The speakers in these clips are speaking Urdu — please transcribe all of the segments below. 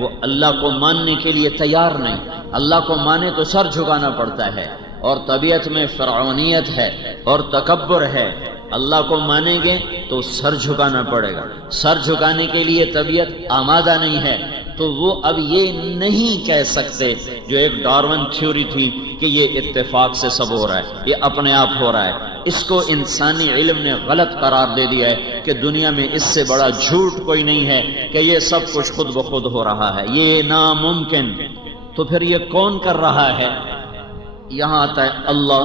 وہ اللہ کو ماننے کے لیے تیار نہیں. اللہ کو مانے تو سر جھکانا پڑتا ہے، اور طبیعت میں فرعونیت ہے اور تکبر ہے. اللہ کو مانیں گے تو سر جھکانا پڑے گا. سر جھکانے کے لیے طبیعت آمادہ نہیں ہے، تو وہ اب یہ نہیں کہہ سکتے جو ایک ڈارون تھیوری تھی کہ یہ اتفاق سے سب ہو رہا ہے، یہ اپنے آپ ہو رہا ہے. اس کو انسانی علم نے غلط قرار دے دیا ہے کہ دنیا میں اس سے بڑا جھوٹ کوئی نہیں ہے کہ یہ سب کچھ خود بخود ہو رہا ہے، یہ ناممکن. تو پھر یہ کون کر رہا ہے؟ یہاں آتا ہے اللہ.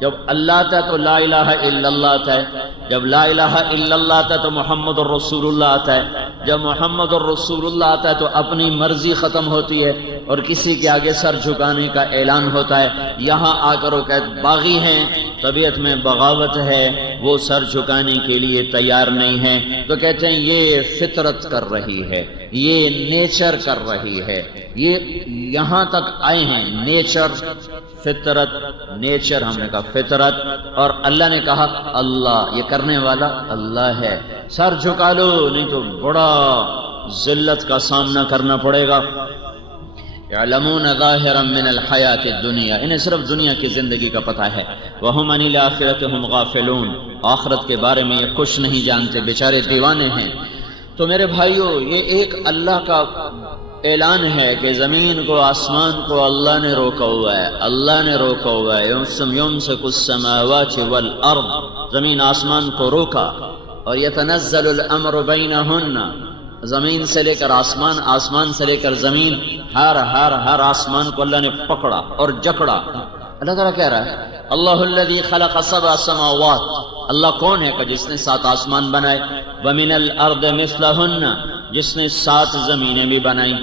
جب اللہ آتا ہے تو لا الہ الا اللہ آتا ہے. جب لا الہ الا اللہ آتا ہے تو محمد الرسول اللہ آتا ہے. جب محمد الرسول اللہ آتا ہے تو اپنی مرضی ختم ہوتی ہے اور کسی کے آگے سر جھکانے کا اعلان ہوتا ہے. یہاں آ کر وہ کہتے باغی ہیں، طبیعت میں بغاوت ہے، وہ سر جھکانے کے لیے تیار نہیں ہیں. تو کہتے ہیں یہ فطرت کر رہی ہے، یہ نیچر کر رہی ہے. یہ یہاں تک آئے ہیں، نیچر فطرت. نیچر ہم نے کہا فطرت، اور اللہ نے کہا اللہ، یہ کرنے والا اللہ ہے. سر جھکا لو نہیں تو بڑا ذلت کا سامنا کرنا پڑے گا. یعلمون ظاہرا من الحیات الدنیا، انہیں صرف دنیا کی زندگی کا پتہ ہے. وہم عن الآخرۃ ہم غافلون، آخرت کے بارے میں یہ کچھ نہیں جانتے، بیچارے دیوانے ہیں. تو میرے بھائیو، یہ ایک اللہ کا اعلان ہے کہ زمین کو آسمان کو اللہ نے روکا ہوا ہے. اللہ نے روکا ہوا ہے. یمسک السماوات والارض، زمین آسمان کو روکا. اور یتنزل الامر بینہن، زمین سے لے کر آسمان، آسمان سے لے کر زمین، ہر آسمان کو اللہ نے پکڑا اور جکڑا. اللہ تعالیٰ کہہ رہا ہے اللہ الذی خلق سبع سماوات، اللہ کون ہے کہ جس نے 7 آسمان بنائے. ومن الارض مثلہن، جس نے 7 زمینیں بھی بنائیں.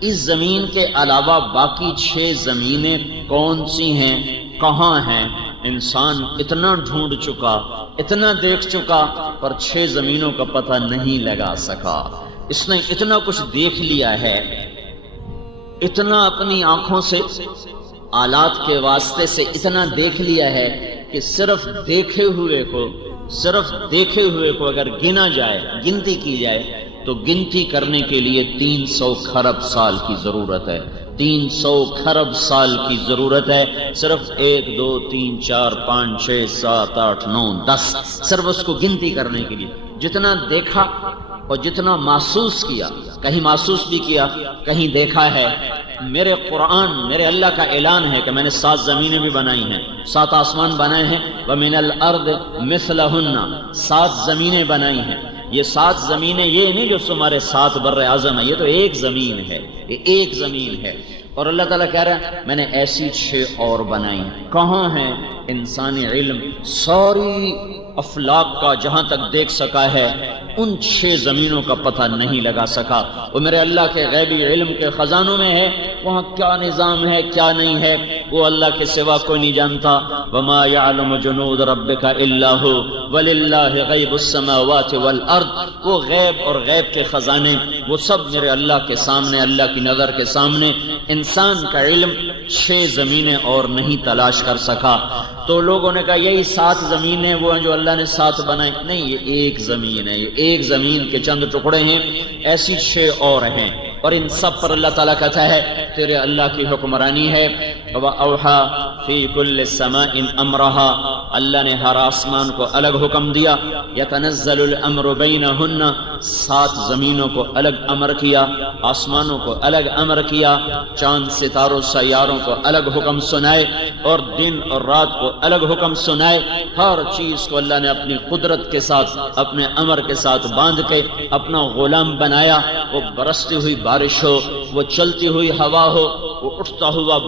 اس زمین کے علاوہ باقی 6 زمینیں کون سی ہیں، کہاں ہیں؟ انسان اتنا ڈھونڈ چکا، اتنا دیکھ چکا، پر 6 زمینوں کا پتہ نہیں لگا سکا. اس نے اتنا کچھ دیکھ لیا ہے، اتنا اپنی آنکھوں سے، آلات کے واسطے سے اتنا دیکھ لیا ہے کہ صرف دیکھے ہوئے کو اگر گنا جائے، گنتی کی جائے، تو گنتی کرنے کے لیے 300 کھرب سال کی ضرورت ہے. 300 کھرب سال کی ضرورت ہے صرف 1 2 3 4 5 6 7 8 9 10، صرف اس کو گنتی کرنے کے لیے. جتنا دیکھا اور جتنا محسوس کیا، کہیں محسوس بھی کیا، کہیں دیکھا ہے. میرے قرآن، میرے اللہ کا اعلان ہے کہ میں نے 7 زمینیں بھی بنائی ہیں، 7 آسمان بنائے ہیں. وَمِنَ الْأَرْضِ مِثْلَهُنَّ، 7 زمینیں بنائی ہیں. یہ 7 زمینیں یہ نہیں جو تمہارے 7 بر اعظم ہے، یہ تو ایک زمین ہے، یہ ایک زمین ہے. اور اللہ تعالیٰ کہہ رہا ہے میں نے ایسی 6 اور بنائی ہیں. کہاں ہیں؟ انسانی علم ساری افلاق کا جہاں تک دیکھ سکا ہے، ان 6 زمینوں کا پتہ نہیں لگا سکا. وہ میرے اللہ کے غیبی علم کے خزانوں میں ہے. وہاں کیا نظام ہے، کیا نہیں ہے، وہ اللہ کے سوا کوئی نہیں جانتا. وما يعلم جنود ربك الا هو وللہ غیب السماوات والارض. وہ غیب اور غیب کے خزانے وہ سب میرے اللہ کے سامنے، اللہ کی نظر کے سامنے. انسان کا علم 6 زمینیں اور نہیں تلاش کر سکا. تو لوگوں نے کہا یہی 7 زمینیں وہ ہیں جو اللہ نے 7 بنائیں. نہیں، یہ ایک زمین ہے، یہ ایک زمین کے چند ٹکڑے ہیں. ایسی 6 اور ہیں، اور ان سب پر اللہ تعالیٰ کہتا ہے تیرے اللہ کی حکمرانی ہے. وَأَوْحَى فِي كُلِّ سَمَاءٍ أَمْرَهَا، اللہ نے ہر آسمان کو الگ حکم دیا. يَتَنَزَّلُ الْأَمْرُ بَيْنَهُنَّ، 7 زمینوں کو الگ امر کیا، آسمانوں کو الگ امر کیا، چاند ستاروں سیاروں کو الگ حکم سنائے، اور دن اور رات کو الگ حکم سنائے. ہر چیز کو اللہ نے اپنی قدرت کے ساتھ، اپنے امر کے ساتھ باندھ کے اپنا غلام بنایا. وہ برستی ہوئی بارش ہو، وہ چلتی ہوئی ہوا ہو، وہ اٹھتا ہوا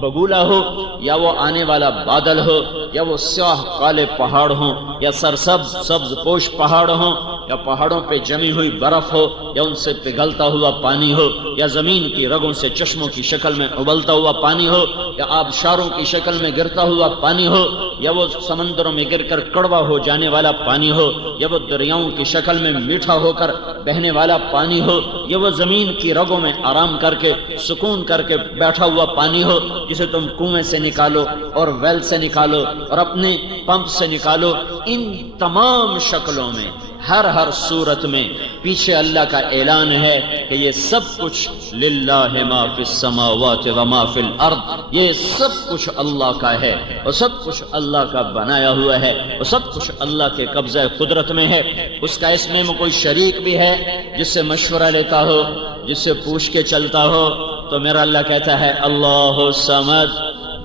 بگولا ہو، یا وہ آنے والا بادل ہو، یا وہ سیاہ کالے پہاڑ ہوں، یا سرسبز سبز پوش پہاڑ ہوں، یا پہاڑوں پہ جمی ہوئی برف ہو، یا ان سے پگھلتا ہوا پانی ہو، یا زمین کی رگوں سے چشموں کی شکل میں ابلتا ہوا پانی ہو، یا آبشاروں کی شکل میں گرتا ہوا پانی ہو، یا وہ سمندروں میں گر کر کڑوا ہو جانے والا پانی ہو، یا وہ دریاؤں کی شکل میں میٹھا ہو کر بہنے والا پانی ہو، یا وہ زمین کی رگوں میں آرام کر کے سکون کر کے بیٹھا ہوا پانی ہو جسے تم کنویں سے نکالو اور ویل سے نکالو اور اپنے پمپ سے نکالو. ان تمام شکلوں میں ہر صورت میں پیچھے اللہ کا اعلان ہے کہ یہ سب کچھ للہ ما فی السماوات و ما فی الارض، یہ سب کچھ اللہ کا ہے اور سب کچھ اللہ کا بنایا ہوا ہے اور سب کچھ اللہ کے قبضہ قدرت میں ہے۔ اس کا اس میں کوئی شریک بھی ہے جس سے مشورہ لیتا ہو، جس سے پوچھ کے چلتا ہو، تو میرا اللہ کہتا ہے اللہ الصمد،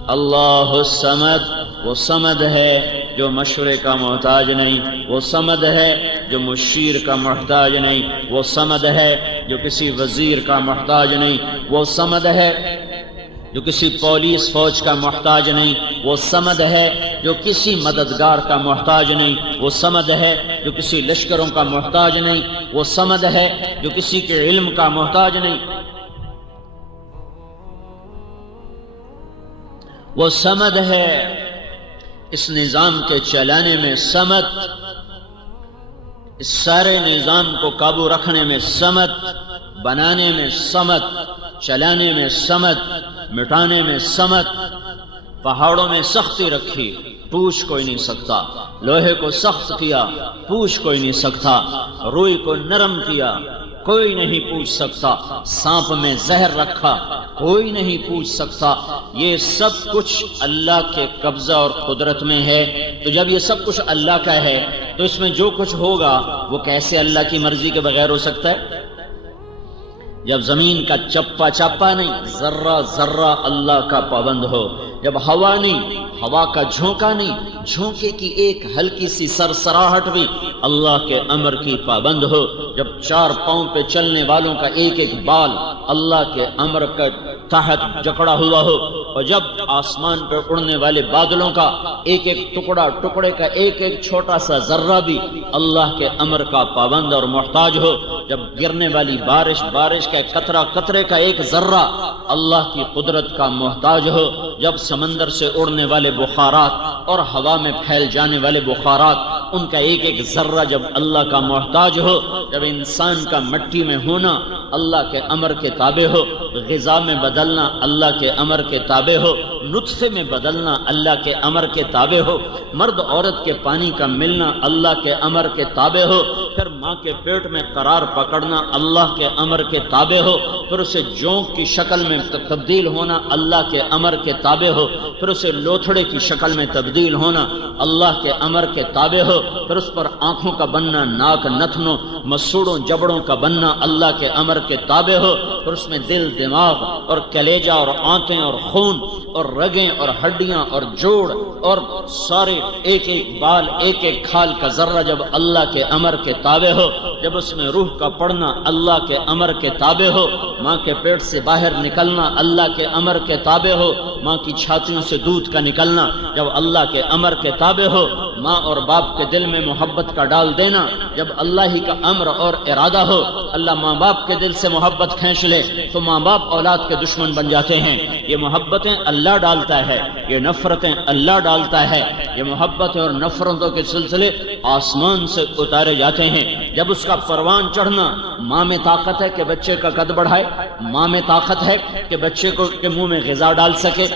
اللہ الصمد، وہ صمد ہے جو مشورے کا محتاج نہیں، وہ صمد ہے جو مشیر کا محتاج نہیں، وہ صمد ہے جو کسی وزیر کا محتاج نہیں، وہ صمد ہے جو کسی پولیس فوج کا محتاج نہیں، وہ صمد ہے جو کسی مددگار کا محتاج نہیں، وہ صمد ہے جو کسی لشکروں کا محتاج نہیں، وہ صمد ہے جو کسی کے علم کا محتاج نہیں، وہ صمد ہے اس نظام کے چلانے میں صمد، اس سارے نظام کو قابو رکھنے میں صمد، بنانے میں صمد، چلانے میں صمد، مٹانے میں صمد۔ پہاڑوں میں سختی رکھی، پوچھ کوئی نہیں سکتا، لوہے کو سخت کیا، پوچھ کوئی نہیں سکتا، روئی کو نرم کیا، کوئی نہیں پوچھ سکتا، سانپ میں زہر رکھا، کوئی نہیں پوچھ سکتا۔ یہ سب کچھ اللہ کے قبضہ اور قدرت میں ہے۔ تو جب یہ سب کچھ اللہ کا ہے تو اس میں جو کچھ ہوگا وہ کیسے اللہ کی مرضی کے بغیر ہو سکتا ہے؟ جب زمین کا چپا چپا نہیں، ذرہ ذرہ اللہ کا پابند ہو، جب ہوا نہیں، ہوا کا جھونکا نہیں، جھونکے کی ایک ہلکی سی سرسراہٹ بھی اللہ کے امر کی پابند ہو، جب چار پاؤں پہ چلنے والوں کا ایک ایک بال اللہ کے امر کا تحت جکڑا ہوا ہو، اور جب آسمان پر اڑنے والے بادلوں کا ایک ایک ٹکڑے کا ایک ایک چھوٹا سا ذرہ بھی اللہ کے امر کا پابند اور محتاج ہو، جب گرنے والی بارش کا قطرے کا ایک ذرہ اللہ کی قدرت کا محتاج ہو، جب سمندر سے اڑنے والے بخارات اور ہوا میں پھیل جانے والے بخارات ان کا ایک ایک ذرہ جب اللہ کا محتاج ہو، جب انسان کا مٹی میں ہونا اللہ کے امر کے تابع ہو، غذا میں بدلنا اللہ کے امر کے تابع ہو، نطفے میں بدلنا اللہ کے امر کے تابع ہو، مرد عورت کے پانی کا ملنا اللہ کے امر کے تابع ہو، پھر ماں کے پیٹ میں قرار پکڑنا اللہ کے امر کے تابع ہو، پھر اسے جونک کی شکل میں تبدیل ہونا اللہ کے امر کے تابع ہو، پھر اسے لوتھڑے کی شکل میں تبدیل ہونا اللہ کے امر کے تابع ہو، پھر اس پر آنکھوں کا بننا، ناک نتنوں مسوڑوں جبڑوں کا بننا اللہ کے امر کے تابع ہو، پھر اس میں دل دماغ اور کلیجہ اور آنتیں اور خون اور رگیں اور ہڈیاں اور جوڑ اور سارے ایک ایک بال ایک ایک کھال کا ذرہ جب اللہ کے امر کے تابع ہو، جب اس میں روح کا پڑنا اللہ کے امر کے تابع ہو، ماں کے پیٹ سے باہر نکلنا اللہ کے امر کے تابع ہو، ماں کی چھاتیوں سے دودھ کا نکلنا جب اللہ کے امر کے تابع ہو، ماں اور باپ کے دل میں محبت کا ڈال دینا جب اللہ ہی کا امر اور ارادہ ہو، اللہ ماں باپ کے دل سے محبت کھینچ لے تو ماں باپ اولاد کے دشمن بن جاتے ہیں۔ یہ محبتیں اللہ ڈالتا ہے، یہ نفرتیں اللہ ڈالتا ہے، یہ محبتیں اور نفرتوں کے سلسلے آسمان سے اتارے جاتے ہیں۔ جب اس کا پروان چڑھنا، ماں میں طاقت ہے کہ بچے کا قد بڑھائے، ماں میں طاقت ہے کہ بچے کو کے منہ میں غذا ڈال سکے،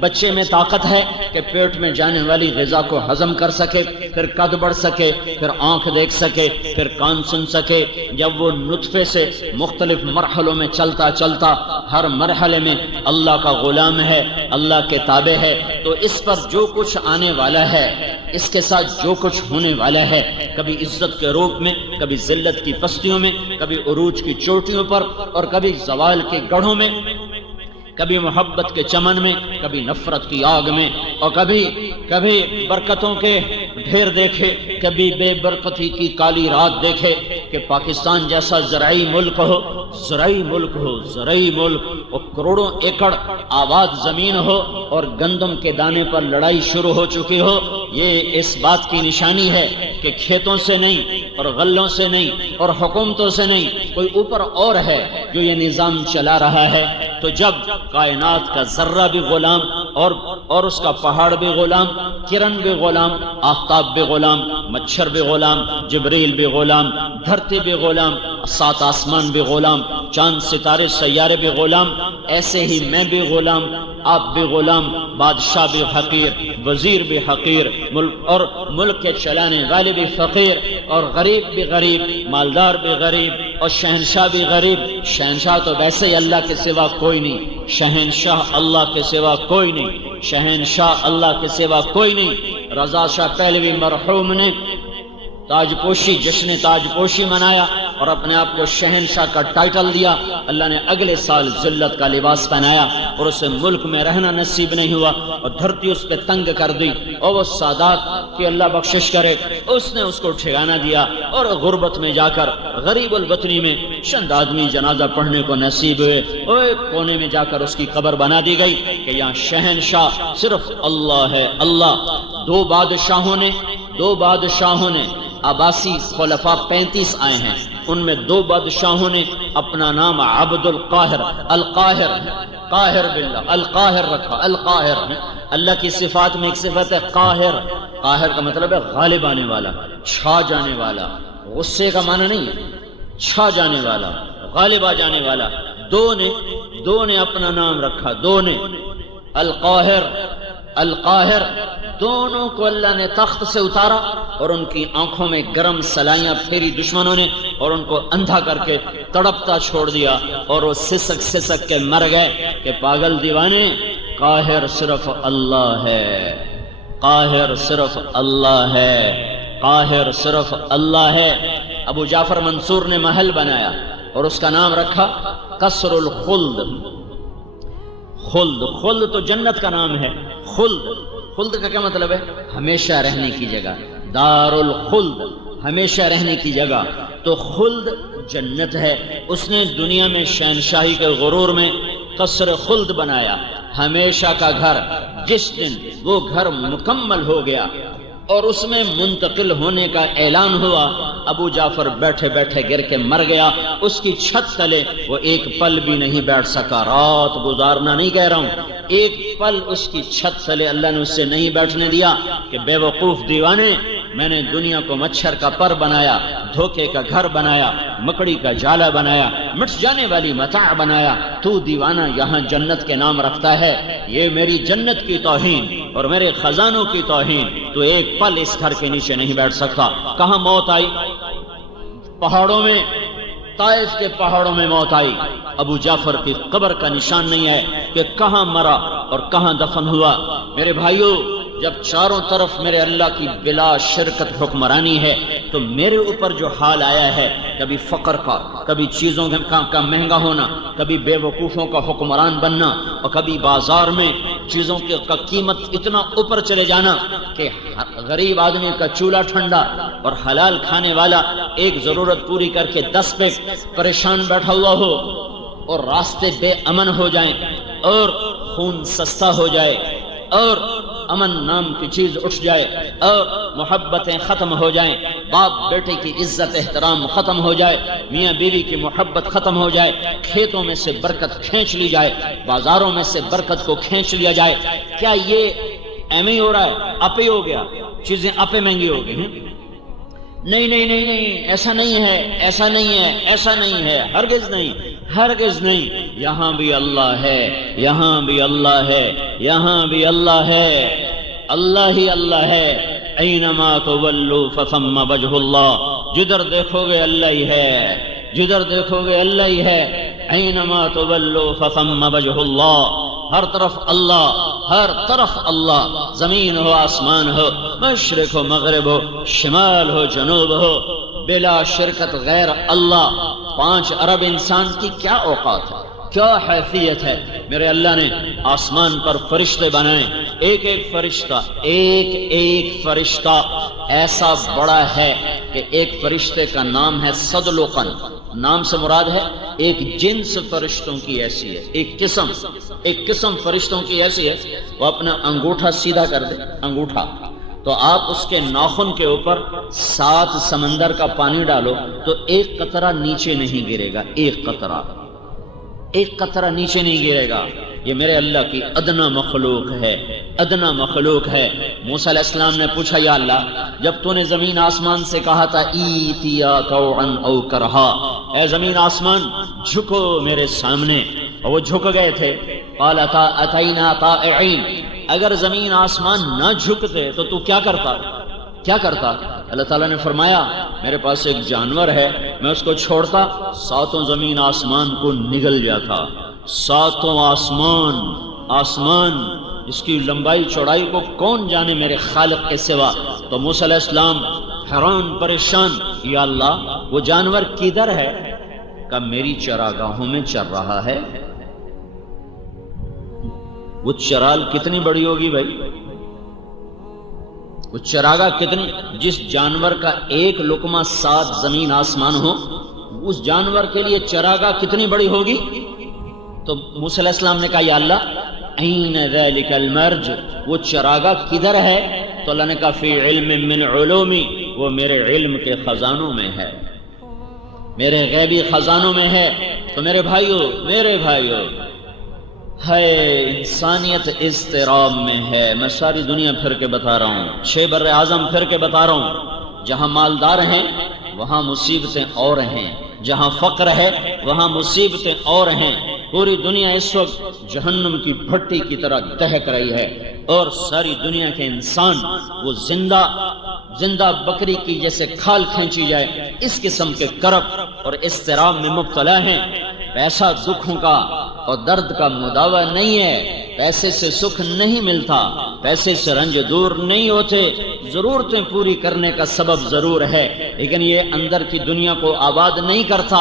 بچے میں طاقت ہے کہ پیٹ میں جانے والی غذا کو ہضم کر سکے، پھر قد بڑھ سکے، پھر آنکھ دیکھ سکے، پھر کان سن سکے۔ جب وہ نطفے سے مختلف مرحلوں میں چلتا چلتا ہر مرحلے میں اللہ کا غلام ہے، اللہ کے تابع ہے، تو اس پر جو کچھ آنے والا ہے، اس کے ساتھ جو کچھ ہونے والا ہے، کبھی عزت کے روپ میں، کبھی ذلت کی پستیوں میں، کبھی عروج کی چوٹیوں پر اور کبھی زوال کے گڑھوں میں، کبھی محبت کے چمن میں، کبھی نفرت کی آگ میں، اور کبھی برکتوں کے ڈھیر دیکھے، کبھی بے برکتی کی کالی رات دیکھے کہ پاکستان جیسا زرعی ملک ہو اور کروڑوں ایکڑ آباد زمین ہو اور گندم کے دانے پر لڑائی شروع ہو چکی ہو۔ یہ اس بات کی نشانی ہے کہ کھیتوں سے نہیں اور غلوں سے نہیں اور حکومتوں سے نہیں، کوئی اوپر اور ہے جو یہ نظام چلا رہا ہے۔ تو جب کائنات کا ذرہ بھی غلام اور اس کا پہاڑ بھی غلام، کرن بھی غلام، آفتاب بھی غلام، مچھر بھی غلام، جبریل بھی غلام، دھرتی بھی غلام، سات آسمان بھی غلام، چاند ستارے سیارے بھی غلام، ایسے ہی میں بھی غلام، آپ بھی غلام، بادشاہ بھی حقیر، وزیر بھی حقیر اور ملک کے چلانے والے بھی فقیر اور غریب بھی غریب، مالدار بھی غریب اور شہنشاہ بھی غریب۔ شہنشاہ تو ویسے ہی اللہ کے سوا کوئی نہیں، شہنشاہ اللہ کے سوا کوئی نہیں، شہنشاہ اللہ کے سوا کوئی نہیں۔ رضا شاہ پہلوی مرحوم نے تاج پوشی، جشن تاج پوشی منایا اور اپنے آپ کو شہنشاہ کا ٹائٹل دیا۔ اللہ نے اگلے سال ذلت کا لباس پہنایا اور اسے ملک میں رہنا نصیب نہیں ہوا اور دھرتی اس پہ تنگ کر دی، اور وہ سادات کی اللہ بخشش کرے اس نے اس کو ٹھکانہ دیا، اور غربت میں جا کر غریب الوطنی میں چند آدمی جنازہ پڑھنے کو نصیب ہوئے، اور ایک کونے میں جا کر اس کی قبر بنا دی گئی کہ یہاں شہنشاہ صرف اللہ ہے، اللہ۔ دو بادشاہوں نے عباسی خلفاء 35 آئے ہیں، ان میں 2 بادشاہوں نے اپنا نام عبد القاہر، القاہر، قاہر باللہ، القاہر رکھا، القاہر۔ اللہ کی صفات میں ایک صفت ہے قاہر، قاہر کا مطلب ہے غالب آنے والا، چھا جانے والا، غصے کا معنی نہیں ہے، چھا جانے والا، غالب آ جانے والا۔ دو نے اپنا نام رکھا، 2 نے القاہر، القاہر۔ دونوں کو اللہ نے تخت سے اتارا اور ان کی آنکھوں میں گرم سلائیاں پھیری دشمنوں نے اور ان کو اندھا کر کے تڑپتا چھوڑ دیا، اور وہ سسک کے مر گئے کہ پاگل دیوانے، قاہر صرف اللہ ہے، قاہر صرف اللہ ہے، قاہر صرف اللہ ہے۔ ابو جعفر منصور نے محل بنایا اور اس کا نام رکھا قصر الخلد۔ خلد تو جنت کا نام ہے، خلد کا کیا مطلب ہے؟ ہمیشہ رہنے کی جگہ، دار الخلد، ہمیشہ رہنے کی جگہ۔ تو خلد جنت ہے، اس نے دنیا میں شہنشاہی کے غرور میں قصر خلد بنایا، ہمیشہ کا گھر۔ جس دن وہ گھر مکمل ہو گیا اور اس میں منتقل ہونے کا اعلان ہوا، ابو جعفر بیٹھے بیٹھے گر کے مر گیا۔ اس کی چھت تلے وہ ایک پل بھی نہیں بیٹھ سکا، رات گزارنا نہیں کہہ رہا ہوں، ایک پل اس کی چھت تلے اللہ نے اسے نہیں بیٹھنے دیا کہ بے وقوف دیوانے، میں نے دنیا کو مچھر کا پر بنایا، دھوکے کا گھر بنایا، مکڑی کا جالا بنایا، مٹ جانے والی متاع بنایا، تو دیوانہ یہاں جنت کے نام رکھتا ہے؟ یہ میری جنت کی توہین اور میرے خزانوں کی توہین، تو ایک پل اس گھر کے نیچے نہیں بیٹھ سکتا۔ کہاں موت آئی؟ پہاڑوں میں، طائف کے پہاڑوں میں موت آئی۔ ابو جعفر کی قبر کا نشان نہیں ہے کہ کہاں مرا اور کہاں دفن ہوا۔ میرے بھائیو، جب چاروں طرف میرے اللہ کی بلا شرکت حکمرانی ہے تو میرے اوپر جو حال آیا ہے، کبھی فقر کا، کبھی چیزوں کا مہنگا ہونا، کبھی بے وقوفوں کا حکمران بننا، اور کبھی بازار میں چیزوں کی قیمت اتنا اوپر چلے جانا کہ غریب آدمی کا چولہا ٹھنڈا اور حلال کھانے والا ایک ضرورت پوری کر کے 10 پہ پریشان بیٹھا ہوا ہو، اور راستے بے امن ہو جائیں، اور خون سستا ہو جائے، اور امن نام کی چیز اٹھ جائے، اور محبتیں ختم ہو جائیں، باپ بیٹے کی عزت احترام ختم ہو جائے، میاں بیوی کی محبت ختم ہو جائے، کھیتوں میں سے برکت کھینچ لی جائے، بازاروں میں سے برکت کو کھینچ لیا جائے۔ کیا یہ ایم ہی ہو رہا ہے؟ اپے ہو گیا، چیزیں اپے مہنگی ہو گئی ہیں؟ نہیں نہیں نہیں نہیں، ایسا نہیں ہے، ایسا نہیں ہے، ایسا نہیں ہے، ہرگز نہیں، ہرگز نہیں۔ یہاں بھی اللہ ہے، یہاں بھی اللہ ہے، یہاں بھی اللہ ہے، اللہ ہی اللہ ہے۔ اینما تولوا فثم وجہ اللہ، جدھر دیکھو گے اللہ ہی ہے، جدھر دیکھو گے اللہ ہی ہے۔ اینما تولوا فثم وجہ اللہ، ہر طرف اللہ، ہر طرف اللہ، زمین ہو آسمان ہو، مشرق ہو مغرب ہو، شمال ہو جنوب ہو، بلا شرکت غیر اللہ۔ 5 ارب انسان کی کیا اوقات ہے، کیا حیثیت ہے؟ میرے اللہ نے آسمان پر فرشتے بنائے، ایک ایک فرشتہ ایسا بڑا ہے کہ ایک فرشتے کا نام ہے صدلقن۔ نام سے مراد ہے ایک جنس فرشتوں کی ایسی ہے، ایک قسم فرشتوں کی ایسی ہے، وہ اپنا انگوٹھا سیدھا کر دے، انگوٹھا، تو آپ اس کے ناخن کے اوپر 7 سمندر کا پانی ڈالو تو ایک قطرہ نیچے نہیں گرے گا، ایک قطرہ نیچے نہیں گرے گا۔ یہ میرے اللہ کی ادنا مخلوق ہے، ادنا مخلوق ہے۔ موسیٰ علیہ السلام نے پوچھا یا اللہ، جب تو نے زمین آسمان سے کہا تھا ایتیا طوعا او کرہا، اے زمین آسمان جھکو میرے سامنے، اور وہ جھک گئے تھے، قالتا اتینا طائعین، اگر زمین آسمان نہ جھکتے تو تو کیا کرتا؟ اللہ تعالیٰ نے فرمایا میرے پاس ایک جانور ہے، میں اس کو چھوڑتا ساتوں زمین آسمان کو نگل جاتا، ساتوں آسمان اس کی لمبائی چوڑائی کو کون جانے میرے خالق کے سوا۔ تو موسیٰ علیہ السلام حیران پریشان، یا اللہ وہ جانور کدھر ہے؟ کہ میری چراگاہوں میں چر رہا ہے۔ وہ چرال کتنی بڑی ہوگی بھائی؟ وہ چراگاہ کتنی، جس جانور کا ایک لقمہ 7 زمین آسمان ہو، اس جانور کے لیے چراگاہ کتنی بڑی ہوگی؟ تو موسیٰ علیہ السلام نے کہا یا اللہ این ذلک المرج، وہ چراگاہ کدھر ہے؟ تو اللہ نے کہا فی علم من علومی، وہ میرے علم کے خزانوں میں ہے، میرے غیبی خزانوں میں ہے۔ تو میرے بھائیو ہے انسانیت اضطراب میں ہے۔ میں ساری دنیا پھر کے بتا رہا ہوں، 6 بر اعظم پھر کے بتا رہا ہوں، جہاں مالدار ہیں وہاں مصیبتیں اور ہیں، جہاں فقر ہے وہاں مصیبتیں اور ہیں۔ پوری دنیا اس وقت جہنم کی بھٹی کی طرح دہک رہی ہے، اور ساری دنیا کے انسان وہ زندہ بکری کی جیسے کھال کھینچی جائے اس قسم کے کرب اور اضطراب میں مبتلا ہیں۔ پیسہ دکھوں کا اور درد کا مداوع نہیں ہے، پیسے سے سکھ نہیں ملتا، پیسے سے رنج دور نہیں ہوتے، ضرورتیں پوری کرنے کا سبب ضرور ہے، لیکن یہ اندر کی دنیا کو آباد نہیں کرتا،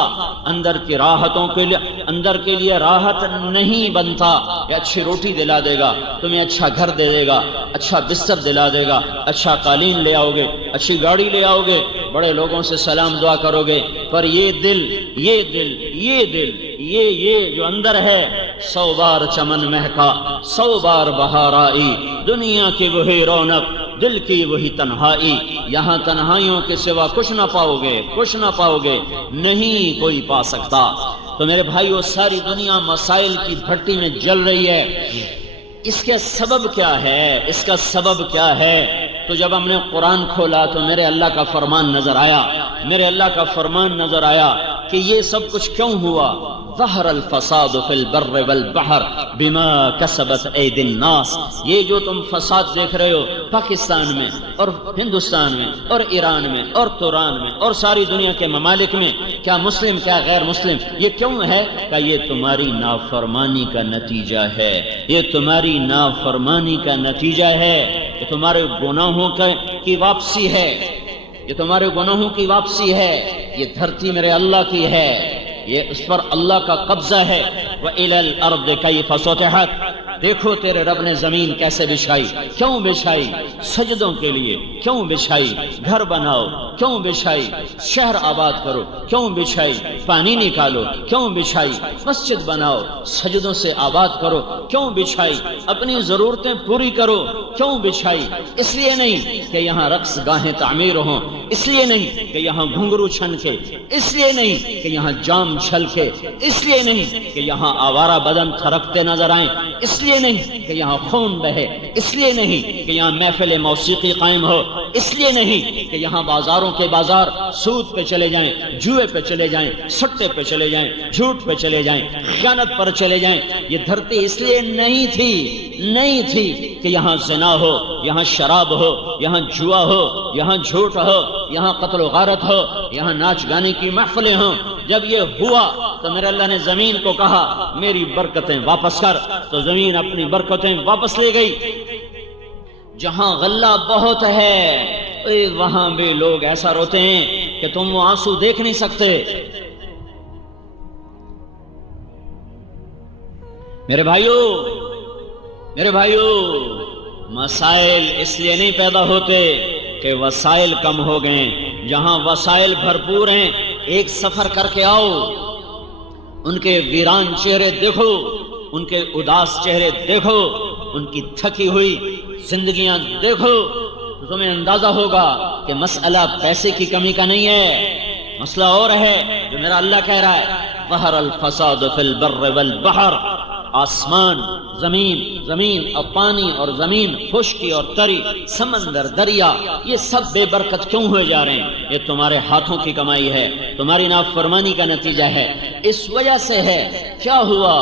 اندر کی راحتوں کے لیے اندر کے لیے راحت نہیں بنتا۔ یہ اچھی روٹی دلا دے گا، تمہیں اچھا گھر دے دے گا، اچھا بستر دلا دے گا، اچھا قالین لے آؤ گے، اچھی گاڑی لے آؤ گے، بڑے لوگوں سے سلام دعا کرو گے، پر یہ دل یہ جو اندر ہے 100 بار چمن مہکا 100 بار بہار آئی، دنیا کی وہی رونق دل کی وہی تنہائی، یہاں تنہائیوں کے سوا کچھ نہ پاؤ گے، نہیں کوئی پا سکتا۔ تو میرے بھائیو ساری دنیا مسائل کی بھٹی میں جل رہی ہے، اس کا سبب کیا ہے؟ تو جب ہم نے قرآن کھولا تو میرے اللہ کا فرمان نظر آیا کہ یہ سب کچھ کیوں ہوا۔ ظہر الفساد فی البر والبحر بما کسبت ایدی الناس، یہ جو تم فساد دیکھ رہے ہو پاکستان میں اور ہندوستان میں اور ایران میں اور توران میں اور ساری دنیا کے ممالک میں، کیا مسلم کیا غیر مسلم، یہ کیوں ہے؟ کہ یہ تمہاری نافرمانی کا نتیجہ ہے، یہ تمہاری نافرمانی کا نتیجہ ہے، یہ تمہارے گناہوں کی واپسی ہے، یہ تمہارے گناہوں کی واپسی ہے۔ یہ دھرتی میرے اللہ کی ہے، یہ اس پر اللہ کا قبضہ ہے۔ وَإِلَى الْأَرْضِ كَيْفَ سُطِحَتْ، دیکھو تیرے رب نے زمین کیسے بچھائی، کیوں بچھائی؟ سجدوں کے لیے کیوں بچھائی؟ گھر بناؤ کیوں بچھائی؟ شہر آباد کرو کیوں بچھائی؟ پانی نکالو کیوں بچھائی؟ مسجد بناؤ سجدوں سے آباد کرو کیوں بچھائی؟ اپنی ضرورتیں پوری کرو کیوں بچھائی؟ اس لیے نہیں کہ یہاں رقص گاہیں تعمیر ہوں، اس لیے نہیں کہ یہاں گھنگرو چھنکے، اس لیے نہیں کہ یہاں جام چھلکے، اس لیے نہیں کہ یہاں آوارہ بدن تھرکتے نظر آئیں، اس لیے نہیں کہ یہاں خون بہے، اس لیے نہیں کہ یہاں محفل موسیقی قائم ہو، اس لیے نہیں کہ یہاں بازاروں کے بازار سود پہ چلے جائیں، جوئے پہ چلے جائیں، سٹے پہ چلے جائیں، جھوٹ پہ چلے جائیں، خیانت پر چلے جائیں۔ یہ دھرتی اس لیے نہیں تھی کہ یہاں زنا ہو، یہاں شراب ہو، یہاں جوا ہو، یہاں جھوٹ ہو، یہاں قتل و غارت ہو، یہاں ناچ گانے کی محفلیں ہوں۔ جب یہ ہوا تو میرے اللہ نے زمین کو کہا میری برکتیں واپس کر، تو زمین اپنی برکتیں واپس لے گئی۔ جہاں غلہ بہت ہے وہاں بھی لوگ ایسا روتے ہیں کہ تم وہ آنسو دیکھ نہیں سکتے۔ میرے بھائیو مسائل اس لیے نہیں پیدا ہوتے کہ وسائل کم ہو گئے، جہاں وسائل بھرپور ہیں ایک سفر کر کے آؤ، ان کے ویران چہرے دیکھو، ان کے اداس چہرے دیکھو، ان کی تھکی ہوئی زندگیاں دیکھو، تو تمہیں اندازہ ہوگا کہ مسئلہ پیسے کی کمی کا نہیں ہے، مسئلہ اور ہے جو میرا اللہ کہہ رہا ہے۔ ظہر الفساد فی البر والبحر، آسمان، زمین اور پانی اور زمین، خشکی اور تری، سمندر، دریا، یہ سب بے برکت کیوں ہوئے جا رہے ہیں؟ یہ تمہارے ہاتھوں کی کمائی ہے، تمہاری نافرمانی کا نتیجہ ہے، اس وجہ سے ہے۔ کیا ہوا؟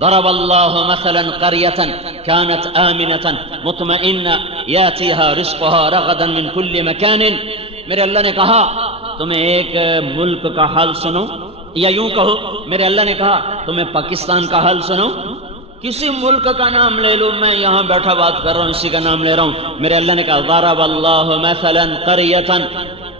ضرب اللہ مثلا قریۃ کانت آمنۃ مطمئنہ یاتیہا رزقہا رغدا من کل مکان. میرے اللہ نے کہا تمہیں ایک ملک کا حال سنو، یا یوں کہو میرے اللہ نے کہا تمہیں پاکستان کا حال سنو. کسی ملک کا نام لے لو، میں یہاں بیٹھا بات کر رہا ہوں اسی کا نام لے رہا ہوں. میرے اللہ نے کہا ضرب اللہ مثلا قریۃ،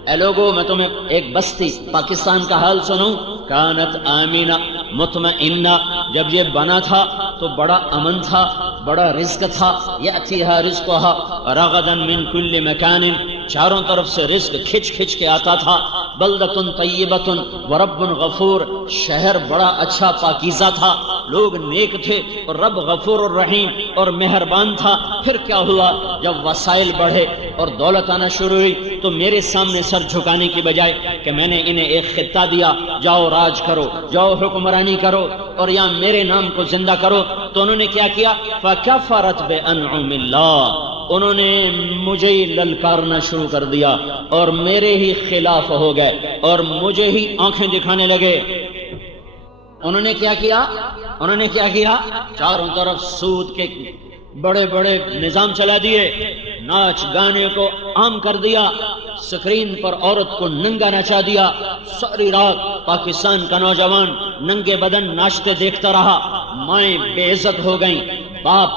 اے لوگو میں تمہیں ایک بستی پاکستان کا حال سنوں. کانت آمینہ مطمئنہ، جب یہ بنا تھا تو بڑا امن تھا، بڑا رزق تھا. یاتیہا رزقہا رغدا من کل مکان، چاروں طرف سے رزق کھچ کھچ کے آتا تھا. بلدۃ طیبۃ ورب غفور، شہر بڑا اچھا پاکیزہ تھا، لوگ نیک تھے اور رب غفور الرحیم اور مہربان تھا. پھر کیا ہوا؟ جب وسائل بڑھے اور دولت آنا شروع ہوئی تو میرے سامنے سر جھکانے کی بجائے کہ میں نے انہیں ایک خطہ دیا، جاؤ راج کرو، جاؤ حکمرانی کرو اور یہاں میرے نام کو زندہ کرو، تو انہوں نے کیا کیا؟ فَكَفَرَتْ بِأَنْعُمِ اللَّهِ، انہوں نے مجھے ہی للکارنا شروع کر دیا اور میرے ہی خلاف ہو گئے اور مجھے ہی آنکھیں دکھانے لگے. انہوں نے کیا کیا؟ انہوں نے کیا کیا؟ چاروں طرف سود کے بڑے بڑے نظام چلا دیے، ناچ گانے کو عام کر دیا، سکرین پر عورت کو ننگا نچا دیا. ساری رات پاکستان کا نوجوان ننگے بدن ناچتے دیکھتا رہا. مائیں بے عزت ہو گئیں، باپ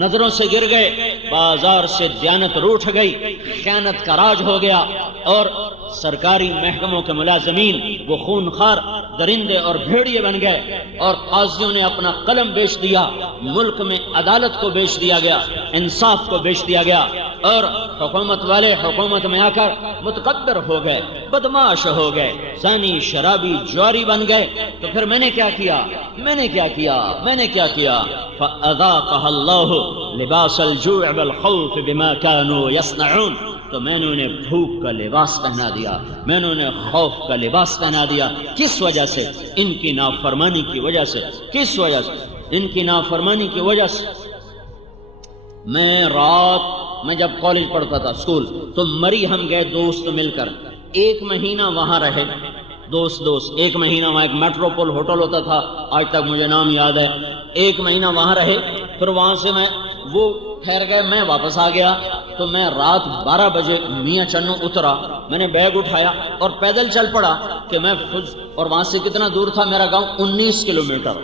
نظروں سے گر گئے، بازار سے دیانت روٹھ گئی، خیانت کا راج ہو گیا اور سرکاری محکموں کے ملازمین وہ خونخوار درندے اور بھیڑیے بن گئے اور قاضیوں نے اپنا قلم بیچ دیا. ملک میں عدالت کو بیچ دیا گیا، انصاف کو بیچ دیا گیا اور حکومت والے حکومت میں آ کر متکبر ہو گئے، بدماش ہو گئے، زانی شرابی جواری بن گئے. تو پھر میں نے کیا کیا؟ فَأَذَاقَهَا اللَّهُ لِبَاسَ الْجُوعِ وَالْخَوْفِ بِمَا كَانُوا يَصْنَعُونَ، تو میں نے انہیں بھوک کا لباس پہنا دیا، میں نے انہیں خوف کا لباس پہنا دیا. کس وجہ سے؟ ان کی نافرمانی کی وجہ سے. کس وجہ سے؟ ان کی نافرمانی کی وجہ سے. میں جب کالج پڑھتا تھا اسکول تو مری ہم گئے دوست مل کر، 1 مہینہ وہاں رہے، دوست 1 مہینہ وہاں، ایک میٹروپول ہوٹل ہوتا تھا، آج تک مجھے نام یاد ہے. 1 مہینہ وہاں رہے، پھر وہاں سے وہ ٹھہر گئے، میں واپس آ گیا. تو میں رات 12 بجے میاں چنو اترا، میں نے بیگ اٹھایا اور پیدل چل پڑا کہ میں اور وہاں سے کتنا دور تھا میرا گاؤں؟ 19 کلومیٹر.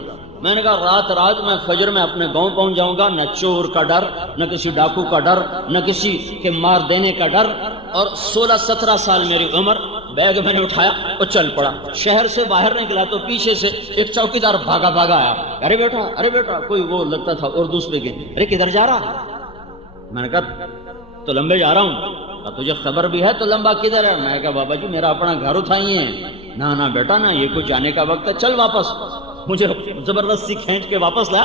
میں نے کہا رات میں فجر میں اپنے گاؤں پہنچ جاؤں گا، نہ چور کا ڈر، نہ کسی ڈاکو کا ڈر، نہ کسی کے مار دینے کا ڈر. اور 16-17 سال میری عمر. بیگ میں نے اٹھایا اور چل پڑا. شہر سے باہر نکلا تو پیچھے سے ایک چوکیدار بھاگا آیا. ارے بیٹا کوئی وہ لگتا تھا اردو میں کہ ارے کدھر جا رہا؟ میں نے کہا تو لمبے جا رہا ہوں. تجھے خبر بھی ہے تو لمبا کدھر ہے؟ میں نے کہا بابا جی میرا اپنا گھر اٹھائی ہے. نہ بیٹا نہ، یہ کچھ جانے کا وقت ہے، چل واپس. مجھے زبردستی کھینچ کے واپس لا.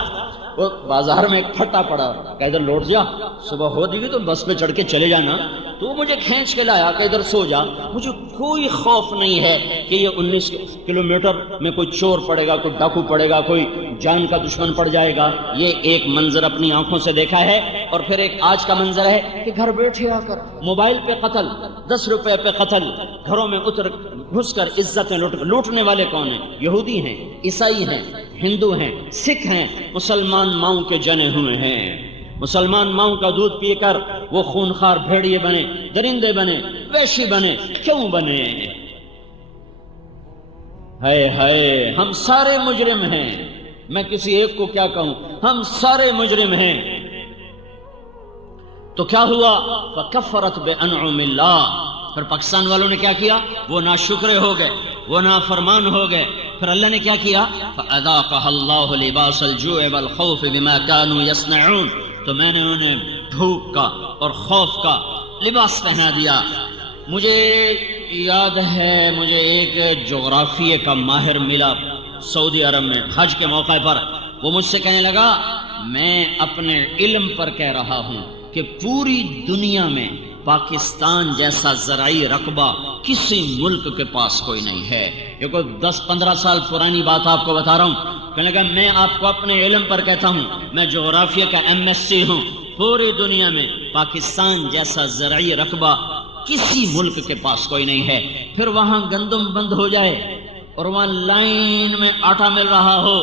وہ بازار میں ایک پھٹا پڑا کہ ادھر لوٹ جا، صبح ہو جائے گی تو بس پہ چڑھ کے چلے جانا. تو مجھے کھینچ کے لایا کہ ادھر سو جا. مجھے کوئی خوف نہیں ہے کہ یہ 19 کلومیٹر میں کوئی چور پڑے گا، کوئی ڈاکو پڑے گا، کوئی جان کا دشمن پڑ جائے گا. یہ ایک منظر اپنی آنکھوں سے دیکھا ہے. اور پھر ایک آج کا منظر ہے کہ گھر بیٹھے آ کر موبائل پہ قتل، 10 روپے پہ قتل، گھروں میں گھس کر عزتیں لوٹنے والے کون ہیں؟ یہودی ہیں، عیسائی ہیں، ہندو ہیں، سکھ ہیں. مسلمان ماؤں کے جنے ہوئے ہیں. مسلمان ماؤں کا دودھ پی کر وہ خونخوار بھیڑیے بنے، درندے بنے، ویشی بنے. کیوں بنے؟ ہائے ہم سارے مجرم ہیں. میں کسی ایک کو کیا کہوں، ہم سارے مجرم ہیں. تو کیا ہوا؟ فَكَفَّرَتْ بِأَنْعُمِ اللَّهِ. پھر پاکستان والوں نے کیا کیا؟ وہ ناشکرے ہو گئے، وہ نافرمان ہو گئے. پھر اللہ نے کیا کیا؟ فَأَذَاقَهَا اللَّهُ لِبَاسَ الْجُوعِ وَالْخَوْفِ بِمَا كَانُوا يَصْنَعُونَ. تو میں نے انہیں بھوک کا اور خوف کا لباس پہنا دیا. مجھے یاد ہے مجھے ایک جغرافیے کا ماہر ملا سعودی عرب میں حج کے موقع پر. وہ مجھ سے کہنے لگا میں اپنے علم پر کہہ رہا ہوں کہ پوری دنیا میں پاکستان جیسا زرعی رقبہ کسی ملک کے پاس کوئی نہیں ہے. یہ کوئی 10-15 سال پرانی بات آپ کو بتا رہا ہوں. کہنے لگا میں آپ کو اپنے علم پر کہتا ہوں، میں جغرافیہ کا MSc ہوں. پوری دنیا میں پاکستان جیسا زرعی رقبہ کسی ملک کے پاس کوئی نہیں ہے. پھر وہاں گندم بند ہو جائے اور وہاں لائن میں آٹا مل رہا ہو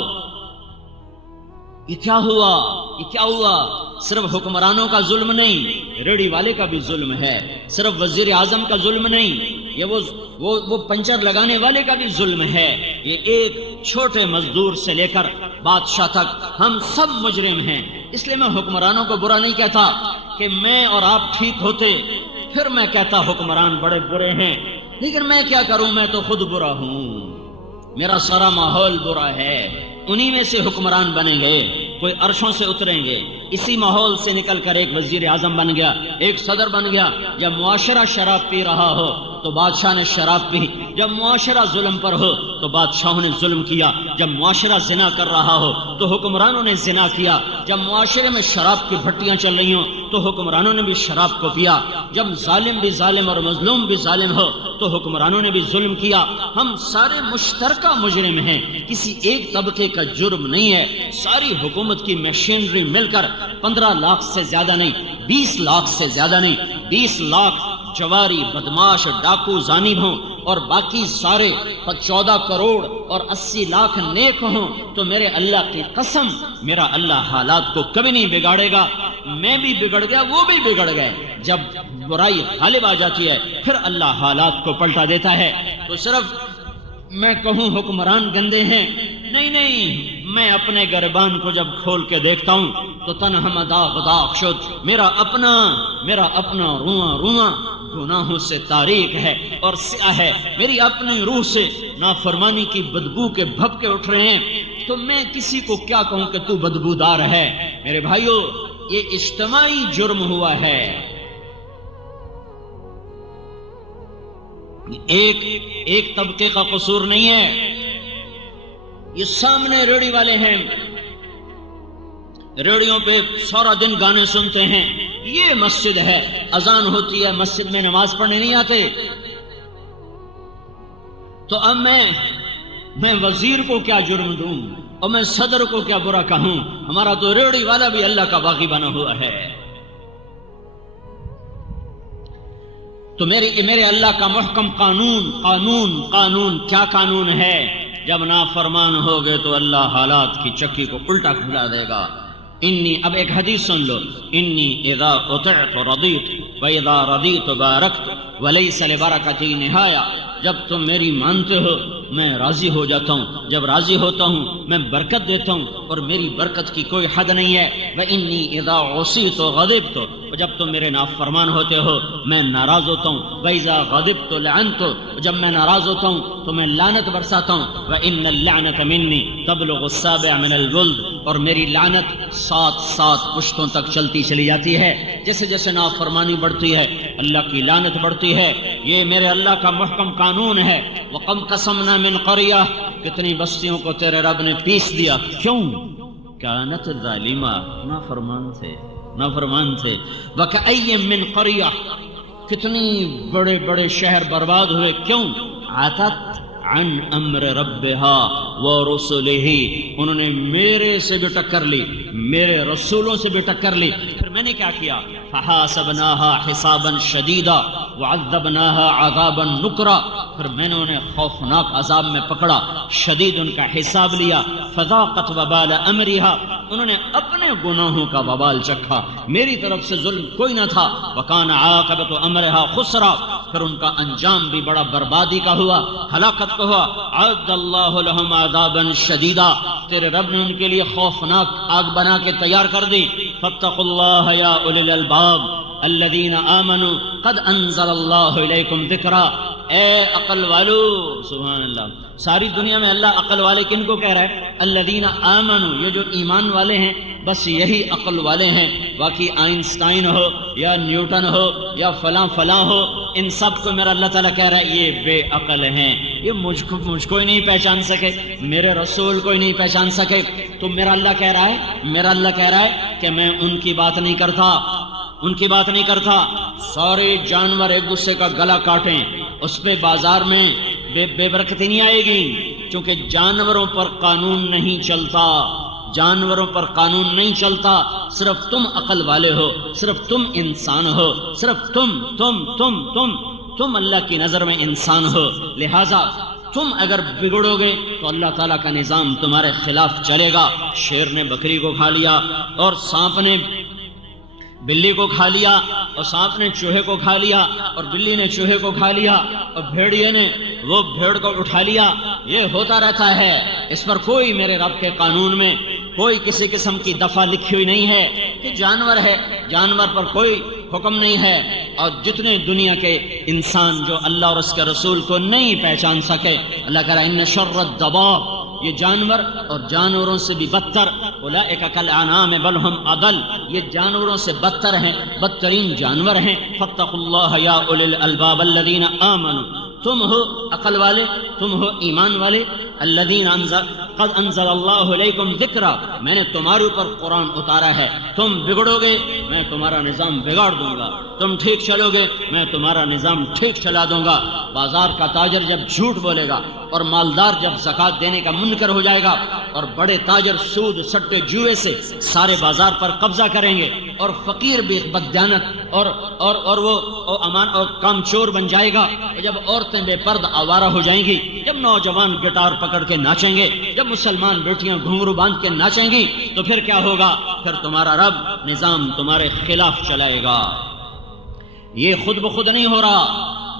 یہ کیا ہوا، یہ کیا ہوا؟ صرف حکمرانوں کا ظلم نہیں، ریڑھی والے کا بھی ظلم ہے، صرف وزیر اعظم کا ظلم نہیں، یہ وہ پنچر لگانے والے کا بھی ظلم ہے، یہ ایک چھوٹے مزدور سے لے کر بادشاہ تک ہم سب مجرم ہیں۔ اس لیے میں حکمرانوں کو برا نہیں کہتا کہ میں اور آپ ٹھیک ہوتے پھر میں کہتا حکمران بڑے برے ہیں، لیکن میں کیا کروں، میں تو خود برا ہوں، میرا سارا ماحول برا ہے۔ انہی میں سے حکمران بنیں گے، کوئی عرشوں سے اتریں گے، اسی ماحول سے نکل کر ایک وزیر اعظم بن گیا، ایک صدر بن گیا۔ جب معاشرہ شراب پی رہا ہو تو بادشاہ نے شراب پی، جب معاشرہ ظلم پر ہو تو بادشاہوں نے ظلم کیا، جب معاشرہ زنا کر رہا ہو تو حکمرانوں نے زنا کیا، جب معاشرے میں شراب کی بھٹیاں چل رہی ہوں تو حکمرانوں نے بھی شراب کو پیا، جب ظالم بھی ظالم اور مظلوم بھی ظالم ہو تو حکمرانوں نے بھی ظلم کیا۔ ہم سارے مشترکہ مجرم ہیں، کسی ایک طبقے کا جرم نہیں ہے۔ ساری حکومت کی مشینری مل کر 15 لاکھ سے زیادہ نہیں، 20 لاکھ سے زیادہ نہیں، 20 لاکھ جواری بدماش ڈاکو زانی ہوں اور باقی سارے 14 کروڑ اور 80 لاکھ نیک ہوں تو میرے اللہ کی قسم میرا اللہ حالات کو کبھی نہیں بگاڑے گا۔ میں بھی بگڑ گیا، وہ بھی بگڑ گئے۔ جب برائی غالب آ جاتی ہے پھر اللہ حالات کو پلٹا دیتا ہے۔ تو صرف میں کہوں حکمران گندے ہیں، نہیں، میں اپنے گربان کو جب کھول کے دیکھتا ہوں تو تنہا داغ داغ شد، میرا اپنا رواں گناہوں سے تاریک ہے اور سیاہ ہے، میری اپنی روح سے نافرمانی کی بدبو کے بھپکے اٹھ رہے ہیں، تو میں کسی کو کیا کہوں کہ تو بدبودار ہے؟ میرے بھائیو، یہ اجتماعی جرم ہوا ہے، ایک طبقے کا قصور نہیں ہے۔ یہ سامنے ریڑھی والے ہیں، ریڑھیوں پہ سارا دن گانے سنتے ہیں، یہ مسجد ہے، اذان ہوتی ہے، مسجد میں نماز پڑھنے نہیں آتے۔ تو اب میں وزیر کو کیا جرم دوں اور میں صدر کو کیا برا کہوں؟ ہمارا تو ریڑھی والا بھی اللہ کا باغی بنا ہوا ہے۔ تو میرے اللہ کا محکم قانون کیا قانون ہے؟ جب نافرمان ہو گئے تو اللہ حالات کی چکی کو الٹا کھلا دے گا۔ اب ایک حدیث سن لو، انی اذا اطعت رضیت واذا رضیت بارکت ولیس لبرکتی نہایا۔ جب تم میری مانتے ہو میں راضی ہو جاتا ہوں، جب راضی ہوتا ہوں میں برکت دیتا ہوں اور میری برکت کی کوئی حد نہیں ہے۔ وانی اذا عصیت غضبت، جب تم میرے نافرمان ہوتے ہو میں ناراض ہوتا ہوں۔ واذا غضبت لعنت، جب میں ناراض ہوتا ہوں تو میں لعنت برساتا ہوں۔ وان اللعنۃ منی تبلغ السابع من الجلد، اور میری لعنت 7 پشتوں تک چلتی چلی جاتی ہے۔ جیسے جیسے نافرمانی بڑھتی ہے اللہ کی لعنت بڑھتی ہے۔ یہ میرے اللہ کا محکم قانون ہے۔ وَقَمْ قَسَمْنَا مِنْ قَرْيَةٍ، کتنی بستیوں کو تیرے رب نے پیس دیا، کیوں؟ كانت ظالمہ، نافرمان تھے۔ وَكَأَيٍّ مِّنْ قَرْيَةٍ، کتنی بڑے بڑے شہر برباد ہوئے، کیوں؟ عَتَتْ عن امر ربها ورسله، انہوں نے میرے سے بھی ٹکر لی، میرے رسولوں سے بھی ٹکر لی۔ پھر میں نے کیا کیا؟ فحاسبناها حسابا شدیدا وعذبناها عذابا نکرا، پھر میں نے انہیں خوفناک عذاب میں پکڑا، شدید ان کا حساب لیا۔ فذاقت وبال امرها، انہوں نے اپنے گناہوں کا وبال چکھا، میری طرف سے ظلم کوئی نہ تھا۔ وکان عاقبت امرها خسرا، پھر ان کا انجام بھی بڑا بربادی کا ہوا، ہلاکت کا ہوا۔ عد اللہ لهم عذابا شدیدا، تیرے رب نے ان کے لیے خوفناک آگ بنا کے تیار کر دی۔ فاتقوا اللہ یا اولی الالباب الذین آمنوا قد انزل اللہ الیکم ذکرا، اے عقل والو، سبحان اللہ۔ ساری دنیا میں اللہ عقل والے کن کو کہہ رہا ہے؟ الذین آمنوا، یہ جو ایمان والے ہیں بس یہی عقل والے ہیں۔ باقی آئنسٹائن ہو یا نیوٹن ہو یا فلاں ہو، ان سب کو میرا اللہ تعالیٰ کہہ رہا ہے یہ بے عقل ہیں، یہ مجھ کو ہی نہیں پہچان سکے، میرے رسول کو ہی نہیں پہچان سکے۔ تو میرا اللہ کہہ رہا ہے کہ میں ان کی بات نہیں کرتا، سارے جانور ایک دوسرے کا گلا کاٹیں، اس پہ بازار میں بے برکتی نہیں آئے گی، کیونکہ جانوروں پر قانون نہیں چلتا، صرف تم عقل والے ہو، صرف تم انسان ہو، صرف تم اللہ کی نظر میں انسان ہو۔ لہذا تم اگر بگڑو گے تو اللہ تعالیٰ کا نظام تمہارے خلاف چلے گا۔ شیر نے بکری کو کھا لیا، اور سانپ نے بلی کو کھا لیا، اور سانپ نے چوہے کو کھا لیا، اور بلی نے چوہے کو کھا لیا، اور بھیڑیے نے وہ بھیڑ کو اٹھا لیا۔ یہ ہوتا رہتا ہے، اس پر کوئی میرے رب کے قانون میں کوئی کسی قسم کی دفعہ لکھی ہوئی نہیں ہے کہ جانور ہے، جانور پر کوئی حکم نہیں ہے۔ اور جتنے دنیا کے انسان جو اللہ اور اس کے رسول کو نہیں پہچان سکے، اللہ کہہ رہا ہے ان شر الدواب، یہ جانور اور جانوروں سے بھی بدتر، اولئک کالانعام بل ہم اضل، یہ جانوروں سے بدتر ہیں، بدترین جانور ہیں۔ فاتقوا اللہ یا اولی الالباب الذین آمنوا، تم ہو عقل والے، تم ہو ایمان والے، الذین قد انزل اللہ علیکم ذکرا، میں نے تمہارے اوپر قرآن اتارا ہے۔ تم بگڑو گے میں تمہارا نظام بگاڑ دوں گا، تم ٹھیک چلو گے میں تمہارا نظام ٹھیک چلا دوں گا۔ بازار کا تاجر جب جھوٹ بولے گا، اور مالدار جب زکوٰۃ دینے کا منکر ہو جائے گا، اور بڑے تاجر سود سٹے جوئے سے سارے بازار پر قبضہ کریں گے، اور فقیر بھی بددیانت اور وہ امان اور کام چور بن جائے گا، جب عورتیں بے پرد آوارہ ہو جائیں گی، جب نوجوان گٹار پکڑ کے ناچیں گے، جب مسلمان بیٹیاں گھنگرو باندھ کے ناچیں گی، تو پھر کیا ہوگا؟ پھر تمہارا رب نظام تمہارے خلاف چلائے گا۔ یہ خود بخود نہیں ہو رہا،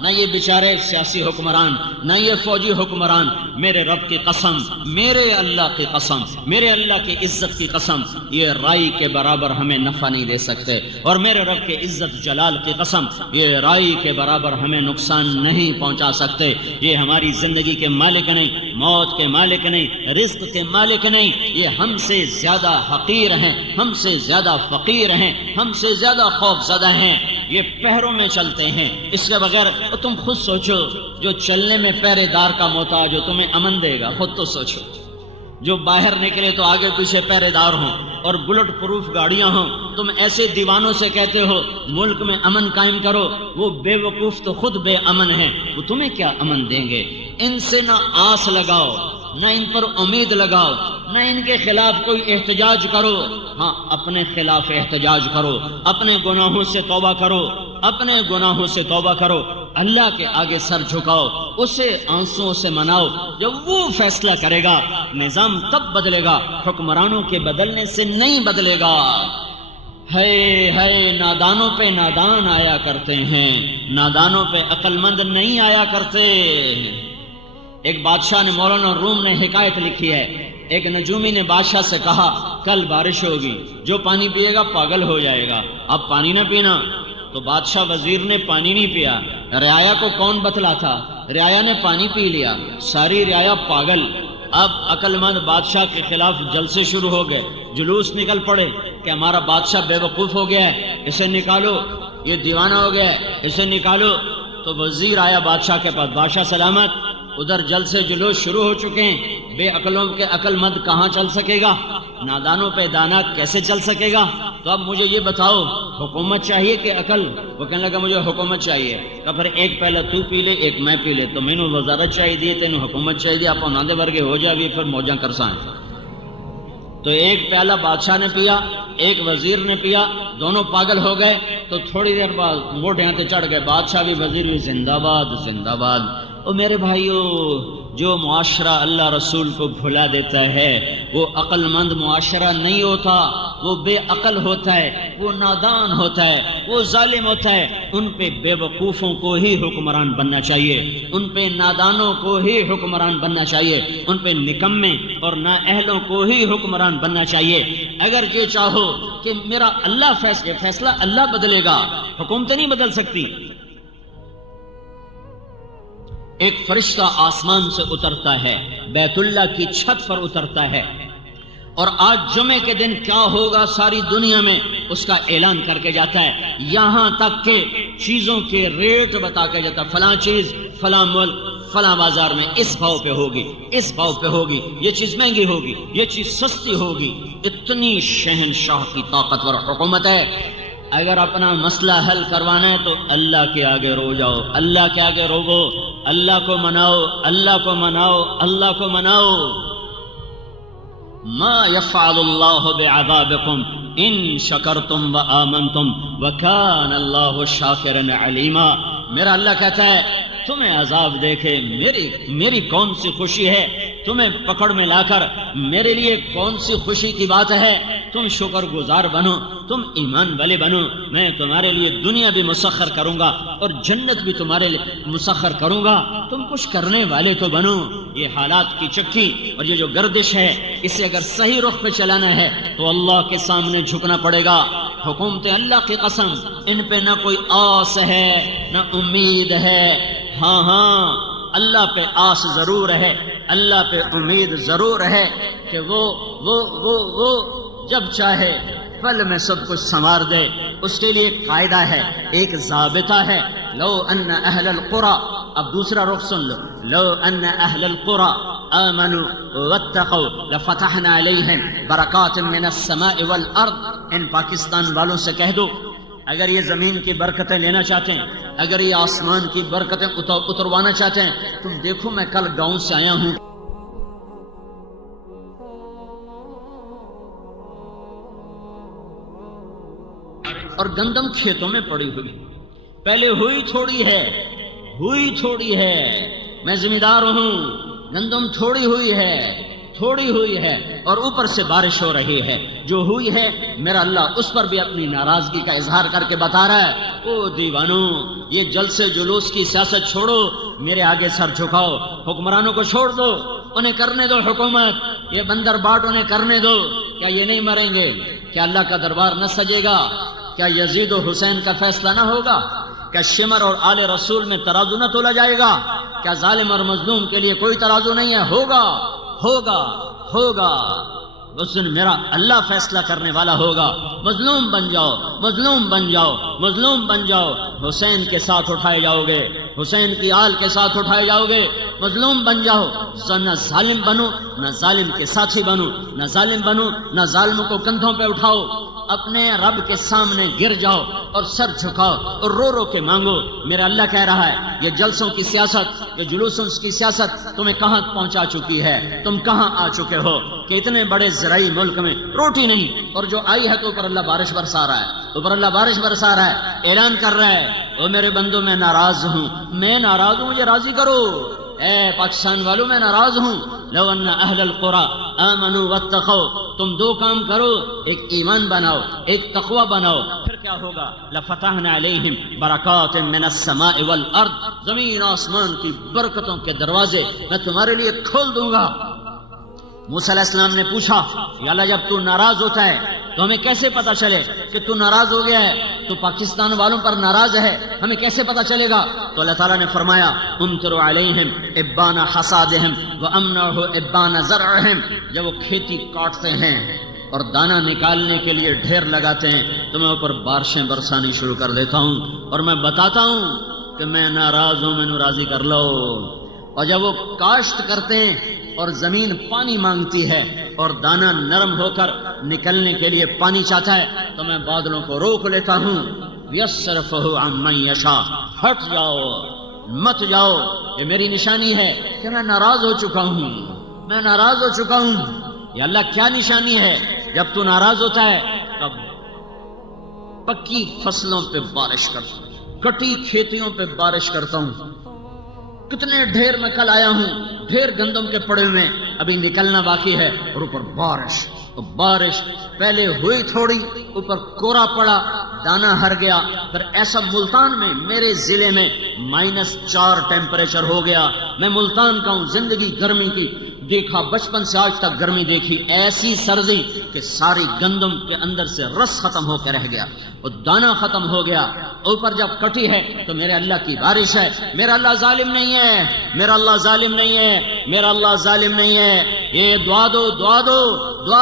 نہ یہ بیچارے سیاسی حکمران، نہ یہ فوجی حکمران، میرے رب کی قسم، میرے اللہ کی قسم، میرے اللہ کی عزت کی قسم، یہ رائی کے برابر ہمیں نفع نہیں دے سکتے، اور میرے رب کے عزت جلال کی قسم، یہ رائی کے برابر ہمیں نقصان نہیں پہنچا سکتے۔ یہ ہماری زندگی کے مالک نہیں، موت کے مالک نہیں، رزق کے مالک نہیں، یہ ہم سے زیادہ حقیر ہیں، ہم سے زیادہ فقیر ہیں، ہم سے زیادہ خوف زدہ ہیں۔ یہ پہروں میں چلتے ہیں، اس کے بغیر تم خود سوچو، جو چلنے میں پہرے دار کا محتاج ہو تمہیں امن دے گا؟ خود تو سوچو۔ جو باہر نکلے تو آگے پیچھے پہرے دار ہوں اور بلٹ پروف گاڑیاں ہوں، تم ایسے دیوانوں سے کہتے ہو ملک میں امن قائم کرو، وہ بے وقوف تو خود بے امن ہیں، وہ تمہیں کیا امن دیں گے؟ ان سے نہ آس لگاؤ، نہ ان پر امید لگاؤ، نہ ان کے خلاف کوئی احتجاج کرو۔ ہاں، اپنے خلاف احتجاج کرو، اپنے گناہوں سے توبہ کرو، اپنے گناہوں سے توبہ کرو، اللہ کے آگے سر جھکاؤ، اسے آنسوؤں سے مناؤ۔ جب وہ فیصلہ کرے گا نظام تب بدلے گا، حکمرانوں کے بدلنے سے نہیں بدلے گا۔ ہے نادانوں پہ نادان آیا کرتے ہیں، نادانوں پہ عقل مند نہیں آیا کرتے۔ ایک بادشاہ نے، مولانا روم نے حکایت لکھی ہے، ایک نجومی نے بادشاہ سے کہا کل بارش ہوگی، جو پانی پیے گا پاگل ہو جائے گا، اب پانی نہ پینا۔ تو بادشاہ وزیر نے پانی نہیں پیا، رعایا کو کون بتلا تھا؟ رعایا نے پانی پی لیا، ساری رعایا پاگل۔ اب عقل مند بادشاہ کے خلاف جلسے شروع ہو گئے، جلوس نکل پڑے کہ ہمارا بادشاہ بے وقوف ہو گیا ہے، اسے نکالو، یہ دیوانہ ہو گیا ہے، اسے نکالو۔ تو وزیر آیا بادشاہ کے پاس، بادشاہ سلامت، ادھر جلسے جلوس شروع ہو چکے ہیں، بے عقلوں کے عقل مند کہاں چل سکے گا، نادانوں پہ دانا کیسے چل سکے گا؟ تو اب مجھے یہ بتاؤ، حکومت چاہیے کہ عقل؟ وہ کہنے لگا مجھے حکومت چاہیے۔ کہ پھر ایک پہلے تو پی لے ایک میں پی لے، تو میں نے وزارت چاہیے دی، تینوں حکومت چاہیے دی، آپ ناندے ورگے ہو جائے، پھر موجاں کرسائیں۔ تو ایک پیالہ بادشاہ نے پیا، ایک وزیر نے پیا، دونوں پاگل ہو گئے۔ تو تھوڑی دیر بعد موٹے ہاتھ چڑھ گئے، بادشاہ بھی وزیر بھی، زندہ باد زندہ باد۔ اور میرے بھائیو، جو معاشرہ اللہ رسول کو بھلا دیتا ہے وہ عقل مند معاشرہ نہیں ہوتا، وہ بے عقل ہوتا ہے، وہ نادان ہوتا ہے، وہ ظالم ہوتا ہے۔ ان پہ بے وقوفوں کو ہی حکمران بننا چاہیے، ان پہ نادانوں کو ہی حکمران بننا چاہیے، ان پہ نکمے اور نااہلوں کو ہی حکمران بننا چاہیے۔ اگر یہ چاہو کہ میرا اللہ فیصلہ اللہ بدلے گا، حکومتیں نہیں بدل سکتی۔ ایک فرشتہ آسمان سے اترتا ہے، بیت اللہ کی چھت پر اترتا ہے، اور آج جمعے کے دن کیا ہوگا ساری دنیا میں اس کا اعلان کر کے جاتا ہے، یہاں تک کہ چیزوں کے ریٹ بتا کے جاتا ہے، فلاں چیز فلاں ملک فلاں بازار میں اس بھاؤ پہ ہوگی، اس بھاؤ پہ ہوگی، یہ چیز مہنگی ہوگی، یہ چیز سستی ہوگی۔ اتنی شہنشاہ کی طاقتور حکومت ہے۔ اگر اپنا مسئلہ حل کروانا ہے تو اللہ کے آگے رو جاؤ، اللہ کے آگے روو، اللہ کو مناؤ، اللہ کو مناؤ، اللہ کو مناؤ۔ ما يفعل الله بعذابكم ان شکرتم وآمنتم وکان اللہ شاکرا علیما۔ میرا اللہ کہتا ہے تمہیں عذاب دے کے میری کون سی خوشی ہے؟ تمہیں پکڑ میں لا کر میرے لیے کون سی خوشی کی بات ہے؟ تم شکر گزار بنو، تم ایمان والے بنو، میں تمہارے لیے دنیا بھی مسخر کروں گا اور جنت بھی تمہارے لیے مسخر کروں گا، تم کچھ کرنے والے تو بنو۔ یہ حالات کی چکی اور یہ جو گردش ہے، اسے اگر صحیح رخ پہ چلانا ہے تو اللہ کے سامنے جھکنا پڑے گا۔ حکومتیں اللہ کی قسم ان پہ نہ کوئی آس ہے نہ امید ہے۔ ہاں اللہ پہ آس ضرور ہے، اللہ پہ امید ضرور ہے کہ وہ جب چاہے پل میں سب کچھ سنوار دے۔ اس کے لیے ایک قاعدہ ہے، ایک ضابطہ ہے، لو ان اہل القرى، اب دوسرا رخ سن لو، لو ان اہل القرى آمنوا واتقوا لفتحنا علیہم برکات من السماء والارض۔ ان پاکستان والوں سے کہہ دو اگر یہ زمین کی برکتیں لینا چاہتے ہیں، اگر یہ آسمان کی برکتیں اتروانا چاہتے ہیں، تم دیکھو میں کل گاؤں سے آیا ہوں، اور گندم کھیتوں میں پڑی ہوئی، پہلے ہوئی تھوڑی ہے، میں ذمہ دار ہوں، گندم تھوڑی ہوئی ہے اور اوپر سے بارش ہو رہی ہے، جو ہوئی ہے میرا اللہ اس پر بھی اپنی ناراضگی کا اظہار کر کے بتا رہا ہے، او دیوانو یہ جلسے جلوس کی سیاست چھوڑو، میرے آگے سر جھکاؤ، حکمرانوں کو چھوڑ دو، انہیں کرنے دو حکومت، یہ بندر باٹ انہیں کرنے دو۔ کیا یہ نہیں مریں گے؟ کیا اللہ کا دربار نہ سجے گا؟ کیا یزید و حسین کا فیصلہ نہ ہوگا؟ کیا شمر اور آل رسول میں ترازو نہ تولا جائے گا؟ کیا ظالم اور مظلوم کے لیے کوئی ترازو نہیں ہے؟ ہوگا اس دن میرا اللہ فیصلہ کرنے والا ہوگا۔ مظلوم بن جاؤ، حسین کے ساتھ اٹھائے جاؤ گے، حسین کی آل کے ساتھ اٹھائے جاؤ گے، مظلوم بن جاؤ، نہ ظالم بنو نہ ظالم کے ساتھی بنو، نہ ظالم بنو نہ ظالم کو کندھوں پہ اٹھاؤ، اپنے رب کے سامنے گر جاؤ اور سر جھکاؤ اور رو رو کے مانگو۔ میرا اللہ کہہ رہا ہے یہ جلسوں کی سیاست، یہ جلوسوں کی سیاست تمہیں کہاں پہنچا چکی ہے؟ تم کہاں آ چکے ہو کہ اتنے بڑے زرعی ملک میں روٹی نہیں، اور جو آئی ہے تو اوپر اللہ بارش برسا رہا ہے، اعلان کر رہا ہے او میرے بندو میں ناراض ہوں، مجھے راضی کرو۔ اے پاکستان والوں میں ناراض ہوں۔ لو ان اہل القرى آمنوا واتقوا، تم دو کام کرو، ایک ایمان بناؤ، ایک تقوی بناؤ، پھر کیا ہوگا؟ لفتحنا علیہم برکات من السماء والارض، زمین آسمان کی برکتوں کے دروازے میں تمہارے لیے کھول دوں گا۔ موسیٰ علیہ السلام نے پوچھا یا اللہ جب تو ناراض ہوتا ہے تو ہمیں کیسے پتا چلے کہ تو ناراض ہو گیا ہے، تو پاکستان والوں پر ناراض ہے، ہمیں کیسے پتا چلے گا؟ تو اللہ تعالیٰ نے فرمایا امطر علیہم ابان حصادہم وامنعہ ابان زرعہم، جب وہ کھیتی کاٹتے ہیں اور دانہ نکالنے کے لیے ڈھیر لگاتے ہیں تو میں اوپر بارشیں برسانی شروع کر دیتا ہوں اور میں بتاتا ہوں کہ میں ناراض ہوں، مینوں راضی کر لو۔ اور جب وہ کاشت کرتے ہیں اور زمین پانی مانگتی ہے اور دانہ نرم ہو کر نکلنے کے لیے پانی چاہتا ہے تو میں بادلوں کو روک لیتا ہوں، یصرفہ عن من یشاء، ہٹ جاؤ مت جاؤ۔ یہ میری نشانی ہے کہ میں ناراض ہو چکا ہوں۔ یا اللہ کیا نشانی ہے؟ جب تو ناراض ہوتا ہے تب پکی فصلوں پہ بارش کرتا ہوں، کٹی کھیتیوں پہ بارش کرتا ہوں۔ کتنے ڈھیر میں کل آیا ہوں، ڈھیر گندم کے پڑے ہوئے ابھی نکلنا باقی ہے، اور اوپر بارش پہلے ہوئی تھوڑی، اوپر کورا پڑا، دانہ ہر گیا، پھر ایسا ملتان میں میرے ضلع میں -4 ٹیمپریچر ہو گیا۔ میں ملتان کا ہوں، زندگی گرمی کی دیکھا، بچپن سے آج تک گرمی دیکھی، ایسی سردی کہ ساری گندم کے اندر سے رس ختم ہو کے رہ گیا، اور دانہ ختم ہو گیا۔ اوپر جب کٹی ہے تو میرے اللہ کی بارش ہے۔ میرا اللہ ظالم نہیں ہے۔ یہ دعا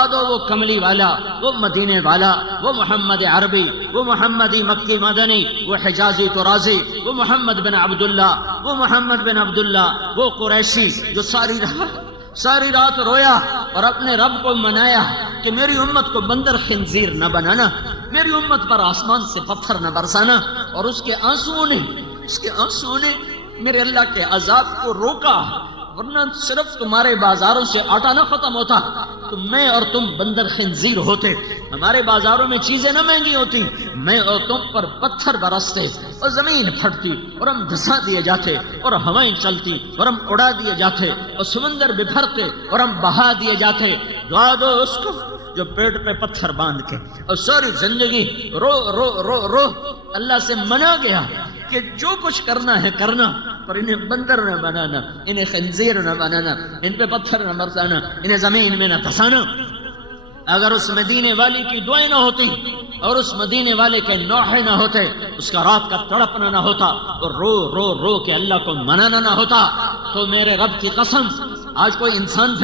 دو وہ کملی والا، وہ مدینے والا، وہ محمد عربی، وہ محمدی مکی مدنی، وہ حجازی ترازی، وہ محمد بن عبداللہ، وہ قریشی جو ساری رات رویا اور اپنے رب کو منایا کہ میری امت کو بندر خنزیر نہ بنانا، میری امت پر آسمان سے پتھر نہ برسانا، اور اس کے آنسوؤں نے میرے اللہ کے عذاب کو روکا۔ ورنہ صرف تمہارے بازاروں سے آٹا نہ ختم ہوتا تو میں اور تم بندر خنزیر ہوتے. ہمارے بازاروں میں چیزیں نہ مہنگی ہوتی، میں اور تم پر پتھر برستے اور زمین پھٹتی اور ہم دھسا دیے جاتے اور ہوائیں چلتی اور ہم اڑا دیے جاتے اور سمندر بکھرتے اور ہم بہا دیے جاتے. دعا دو اس کو جو پیٹ پہ پتھر باندھ کے اور ساری زندگی رو رو رو رو اللہ سے منا گیا کہ جو کچھ کرنا ہے کرنا، پر انہیں بندر نہ بنانا، انہیں خنزیر نہ بنانا، ان پہ پتھر نہ برسانا، انہیں زمین میں نہ دھسانا. اگر اس مدینے والی کی دعائیں نہ ہوتی اور اس مدینے والے کے نوحے نہ ہوتے، اس کا رات کا تڑپنا نہ ہوتا اور رو رو رو کے اللہ کو منانا نہ ہوتا، تو میرے رب کی قسم آج کوئی انسان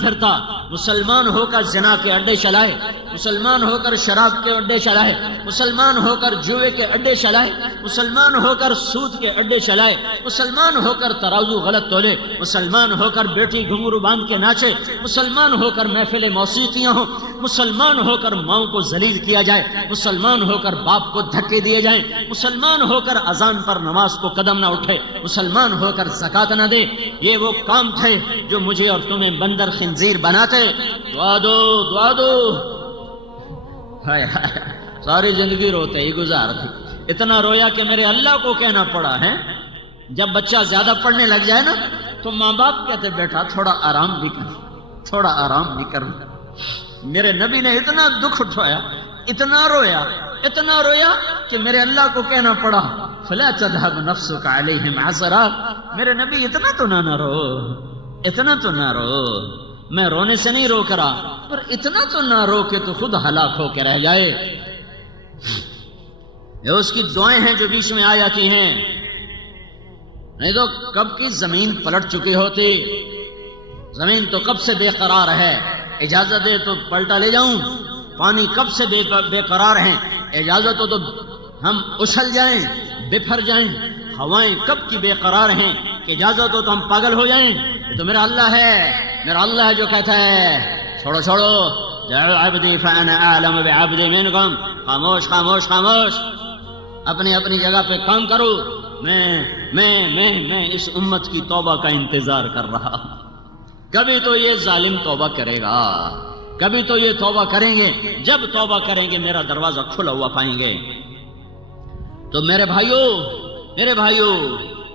پھرتا مسلمان ہو کر زنا کے اڈے چلائے، مسلمان ہو کر شراب کے اڈے چلائے، مسلمان ہو کر جوئے کے اڈے چلائے، مسلمان ہو کر سود کے اڈے چلائے، مسلمان ہو کر ترازو غلط تولے، مسلمان ہو کر بیٹی گھنگرو باندھ کے ناچے، مسلمان ہو کر محفل موسیقیاں ہوں، مسلمان ہو کر ماؤں کو ذلیل کیا جائے، مسلمان ہو کر باپ کو دھکے دیے جائیں، مسلمان ہو کر اذان پر نماز کو قدم نہ اٹھے، مسلمان ہو کر زکات نہ دے. یہ وہ کام تھے جو مجھے اور تمہیں بندر خنزیر بناتے. دعا دو دعا دو. ہائے ہائے ساری زندگی روتے ہی گزارتے. اتنا رویا کہ میرے اللہ کو کہنا پڑا ہے. جب بچہ زیادہ پڑھنے لگ جائے نا تو ماں باپ کہتے بیٹا تھوڑا آرام بھی کر، تھوڑا آرام بھی کر. میرے نبی نے اتنا دکھ اٹھایا، اتنا رویا کہ میرے اللہ کو کہنا پڑا فلا تذهب نفسك عليهم حسرات. میرے نبی اتنا تو نہ رو. میں رونے سے نہیں روک رہا، پر اتنا تو نہ رو کہ تو خود ہلاک ہو کے رہ جائے. یہ اس کی دعائیں ہیں جو بیچ میں آ جاتی ہیں، نہیں تو کب کی زمین پلٹ چکی ہوتی. زمین تو کب سے بے قرار ہے، اجازت دے تو پلٹا لے جاؤں. پانی کب سے بے قرار ہیں، اجازت ہو تو ہم اچھل جائیں، بپھر جائیں. ہوائیں کب کی بے قرار ہیں کہ اجازت ہو تو ہم پاگل ہو جائیں. یہ تو میرا اللہ ہے جو کہتا ہے چھوڑو جعل عبدی فانا اعلم بعبدی منکم. خاموش اپنی جگہ پہ کام کرو. میں اس امت کی توبہ کا انتظار کر رہا. کبھی تو یہ ظالم توبہ کرے گا، کبھی تو یہ توبہ کریں گے. جب توبہ کریں گے میرا دروازہ کھلا ہوا پائیں گے. تو میرے بھائیو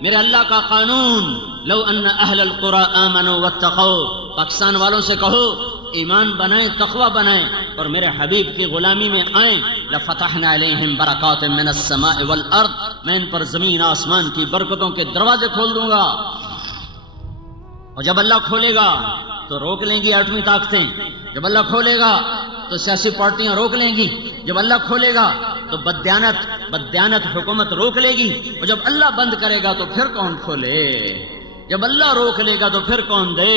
میرے اللہ کا قانون، لو ان اہل القرى آمنوا واتقوا. پاکستان والوں سے کہو ایمان بنائیں، تقوی بنائیں اور میرے حبیب کی غلامی میں آئیں. لفتحنا علیہم برکات من السماء والارض. میں ان پر زمین آسمان کی برکتوں کے دروازے کھول دوں گا. اور جب اللہ کھولے گا تو روک لیں گی ایٹمی طاقتیں. جب اللہ کھولے گا تو سیاسی پارٹیاں روک لیں گی. جب اللہ کھولے گا تو بددیانت حکومت روک لے گی. اور جب اللہ بند کرے گا تو پھر کون کھولے؟ جب اللہ روک لے گا تو پھر کون دے؟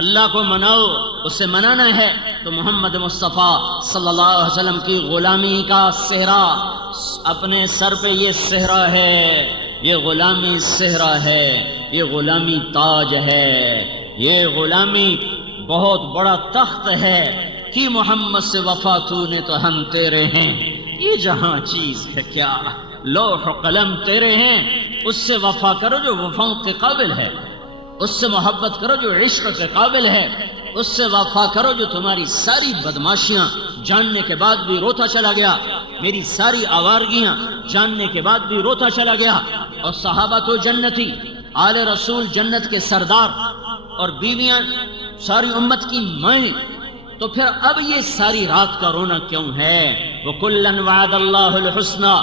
اللہ کو مناؤ. اس سے منانا ہے تو محمد مصطفیٰ صلی اللہ علیہ وسلم کی غلامی کا صحرا اپنے سر پہ یہ صحرا ہے، یہ غلامی صحرا ہے، یہ غلامی تاج ہے، یہ غلامی بہت بڑا تخت ہے کہ محمد سے وفا تو نے تو ہم تیرے ہیں. یہ جہاں چیز ہے کیا، لوح و قلم تیرے ہیں. اس سے وفا کرو جو وفاؤں کے قابل ہے، اس سے محبت کرو جو عشق کے قابل ہے، اس سے وفا کرو جو تمہاری ساری بدماشیاں جاننے کے بعد بھی روتا چلا گیا، میری ساری آوارگیاں جاننے کے بعد بھی روتا چلا گیا. اور صحابہ تو جنتی، آل رسول جنت کے سردار، اور بیویاں ساری امت کی مائیں. تو پھر اب یہ ساری رات کا رونا کیوں ہے؟ وَكُلًّا وَعَدَ اللَّهُ الْحُسْنَى.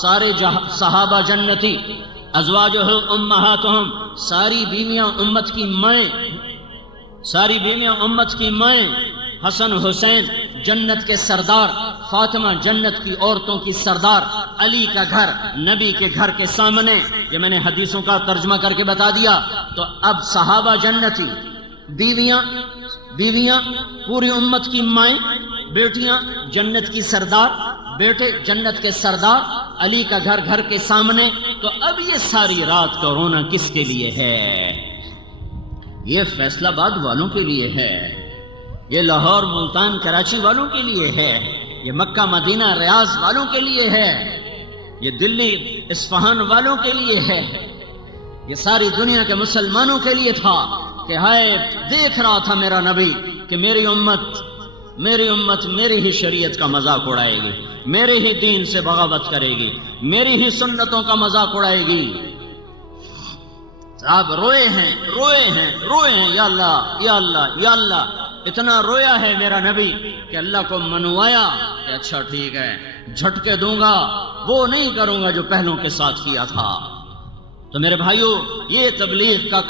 سارے صحابہ جنتی، ازواجہ امہاتہم، ساری بیویاں امت کی مائیں، حسن حسین جنت کے سردار، فاطمہ جنت کی عورتوں کی سردار، علی کا گھر نبی کے گھر کے سامنے. یہ میں نے حدیثوں کا ترجمہ کر کے بتا دیا. تو اب صحابہ جنتی، بیویاں پوری امت کی مائیں، بیٹیاں جنت کی سردار، بیٹے جنت کے سردار، علی کا گھر کے سامنے. تو اب یہ ساری رات کا رونا کس کے لیے ہے؟ یہ فیصلہ آباد والوں کے لیے ہے، یہ لاہور ملتان کراچی والوں کے لیے ہے، یہ مکہ مدینہ ریاض والوں کے لیے ہے، یہ دلی اصفہان والوں کے لیے ہے، یہ ساری دنیا کے مسلمانوں کے لیے تھا کہ ہائے دیکھ رہا تھا میرا نبی کہ میری امت میری ہی شریعت کا مذاق اڑائے گی، میرے ہی دین سے بغاوت کرے گی، میری ہی سنتوں کا مذاق اڑائے گی۔ آپ روئے ہیں یا اللہ یا اللہ یا اللہ، اتنا رویا ہے میرا نبی کہ اللہ کو منوایا کہ اچھا ٹھیک ہے، جھٹکے دوں گا، وہ نہیں کروں گا جو پہلوں کے ساتھ کیا تھا۔ تو میرے بھائیو، یہ تبلیغ کا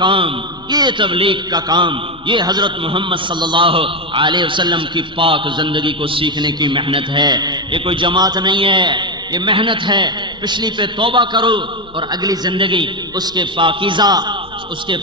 کام، یہ حضرت محمد صلی اللہ علیہ وسلم کی پاک زندگی کو سیکھنے کی محنت ہے۔ یہ کوئی جماعت نہیں ہے، یہ محنت ہے۔ پچھلی پہ توبہ کرو اور اگلی زندگی اس کے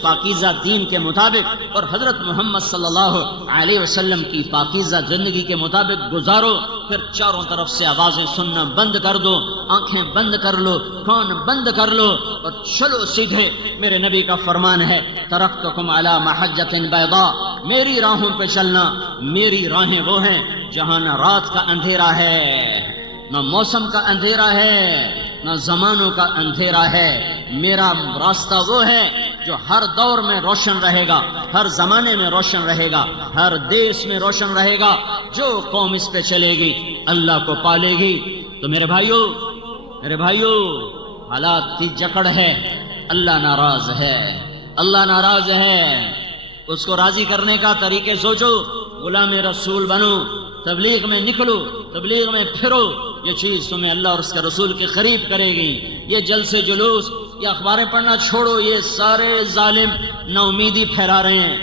پاکیزہ دین کے مطابق اور حضرت محمد صلی اللہ علیہ وسلم کی پاکیزہ زندگی کے مطابق گزارو۔ پھر چاروں طرف سے آوازیں سننا بند کر دو، آنکھیں بند کر لو، کان بند کر لو اور چلو سیدھے۔ میرے نبی کا فرمان ہے، ترکتکم علی محجۃ بیضاء، میری راہوں پہ چلنا۔ میری راہیں وہ ہیں جہاں نہ رات کا اندھیرا ہے، نہ موسم کا اندھیرا ہے، نہ زمانوں کا اندھیرا ہے۔ میرا راستہ وہ ہے جو ہر دور میں روشن رہے گا، ہر زمانے میں روشن رہے گا، ہر دیش میں روشن رہے گا۔ جو قوم اس پہ چلے گی اللہ کو پالے گی۔ تو میرے بھائیو حالات کی جکڑ ہے، اللہ ناراض ہے۔ اس کو راضی کرنے کا طریقے سوچو، غلام رسول بنو، تبلیغ میں نکلو، تبلیغ میں پھرو۔ یہ چیز تمہیں اللہ اور اس کے رسول کے قریب کرے گی۔ یہ جلسے جلوس، یہ اخباریں پڑھنا چھوڑو، یہ سارے ظالم نا امیدی پھیلا رہے ہیں۔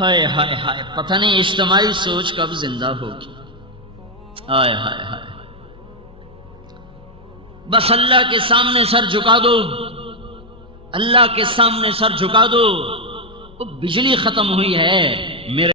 ہائے ہائے ہائے، پتہ نہیں اجتماعی سوچ کب زندہ ہوگی۔ ہائے ہائے ہائے، بس اللہ کے سامنے سر جھکا دو، اللہ کے سامنے سر جھکا دو۔ بجلی ختم ہوئی ہے میرے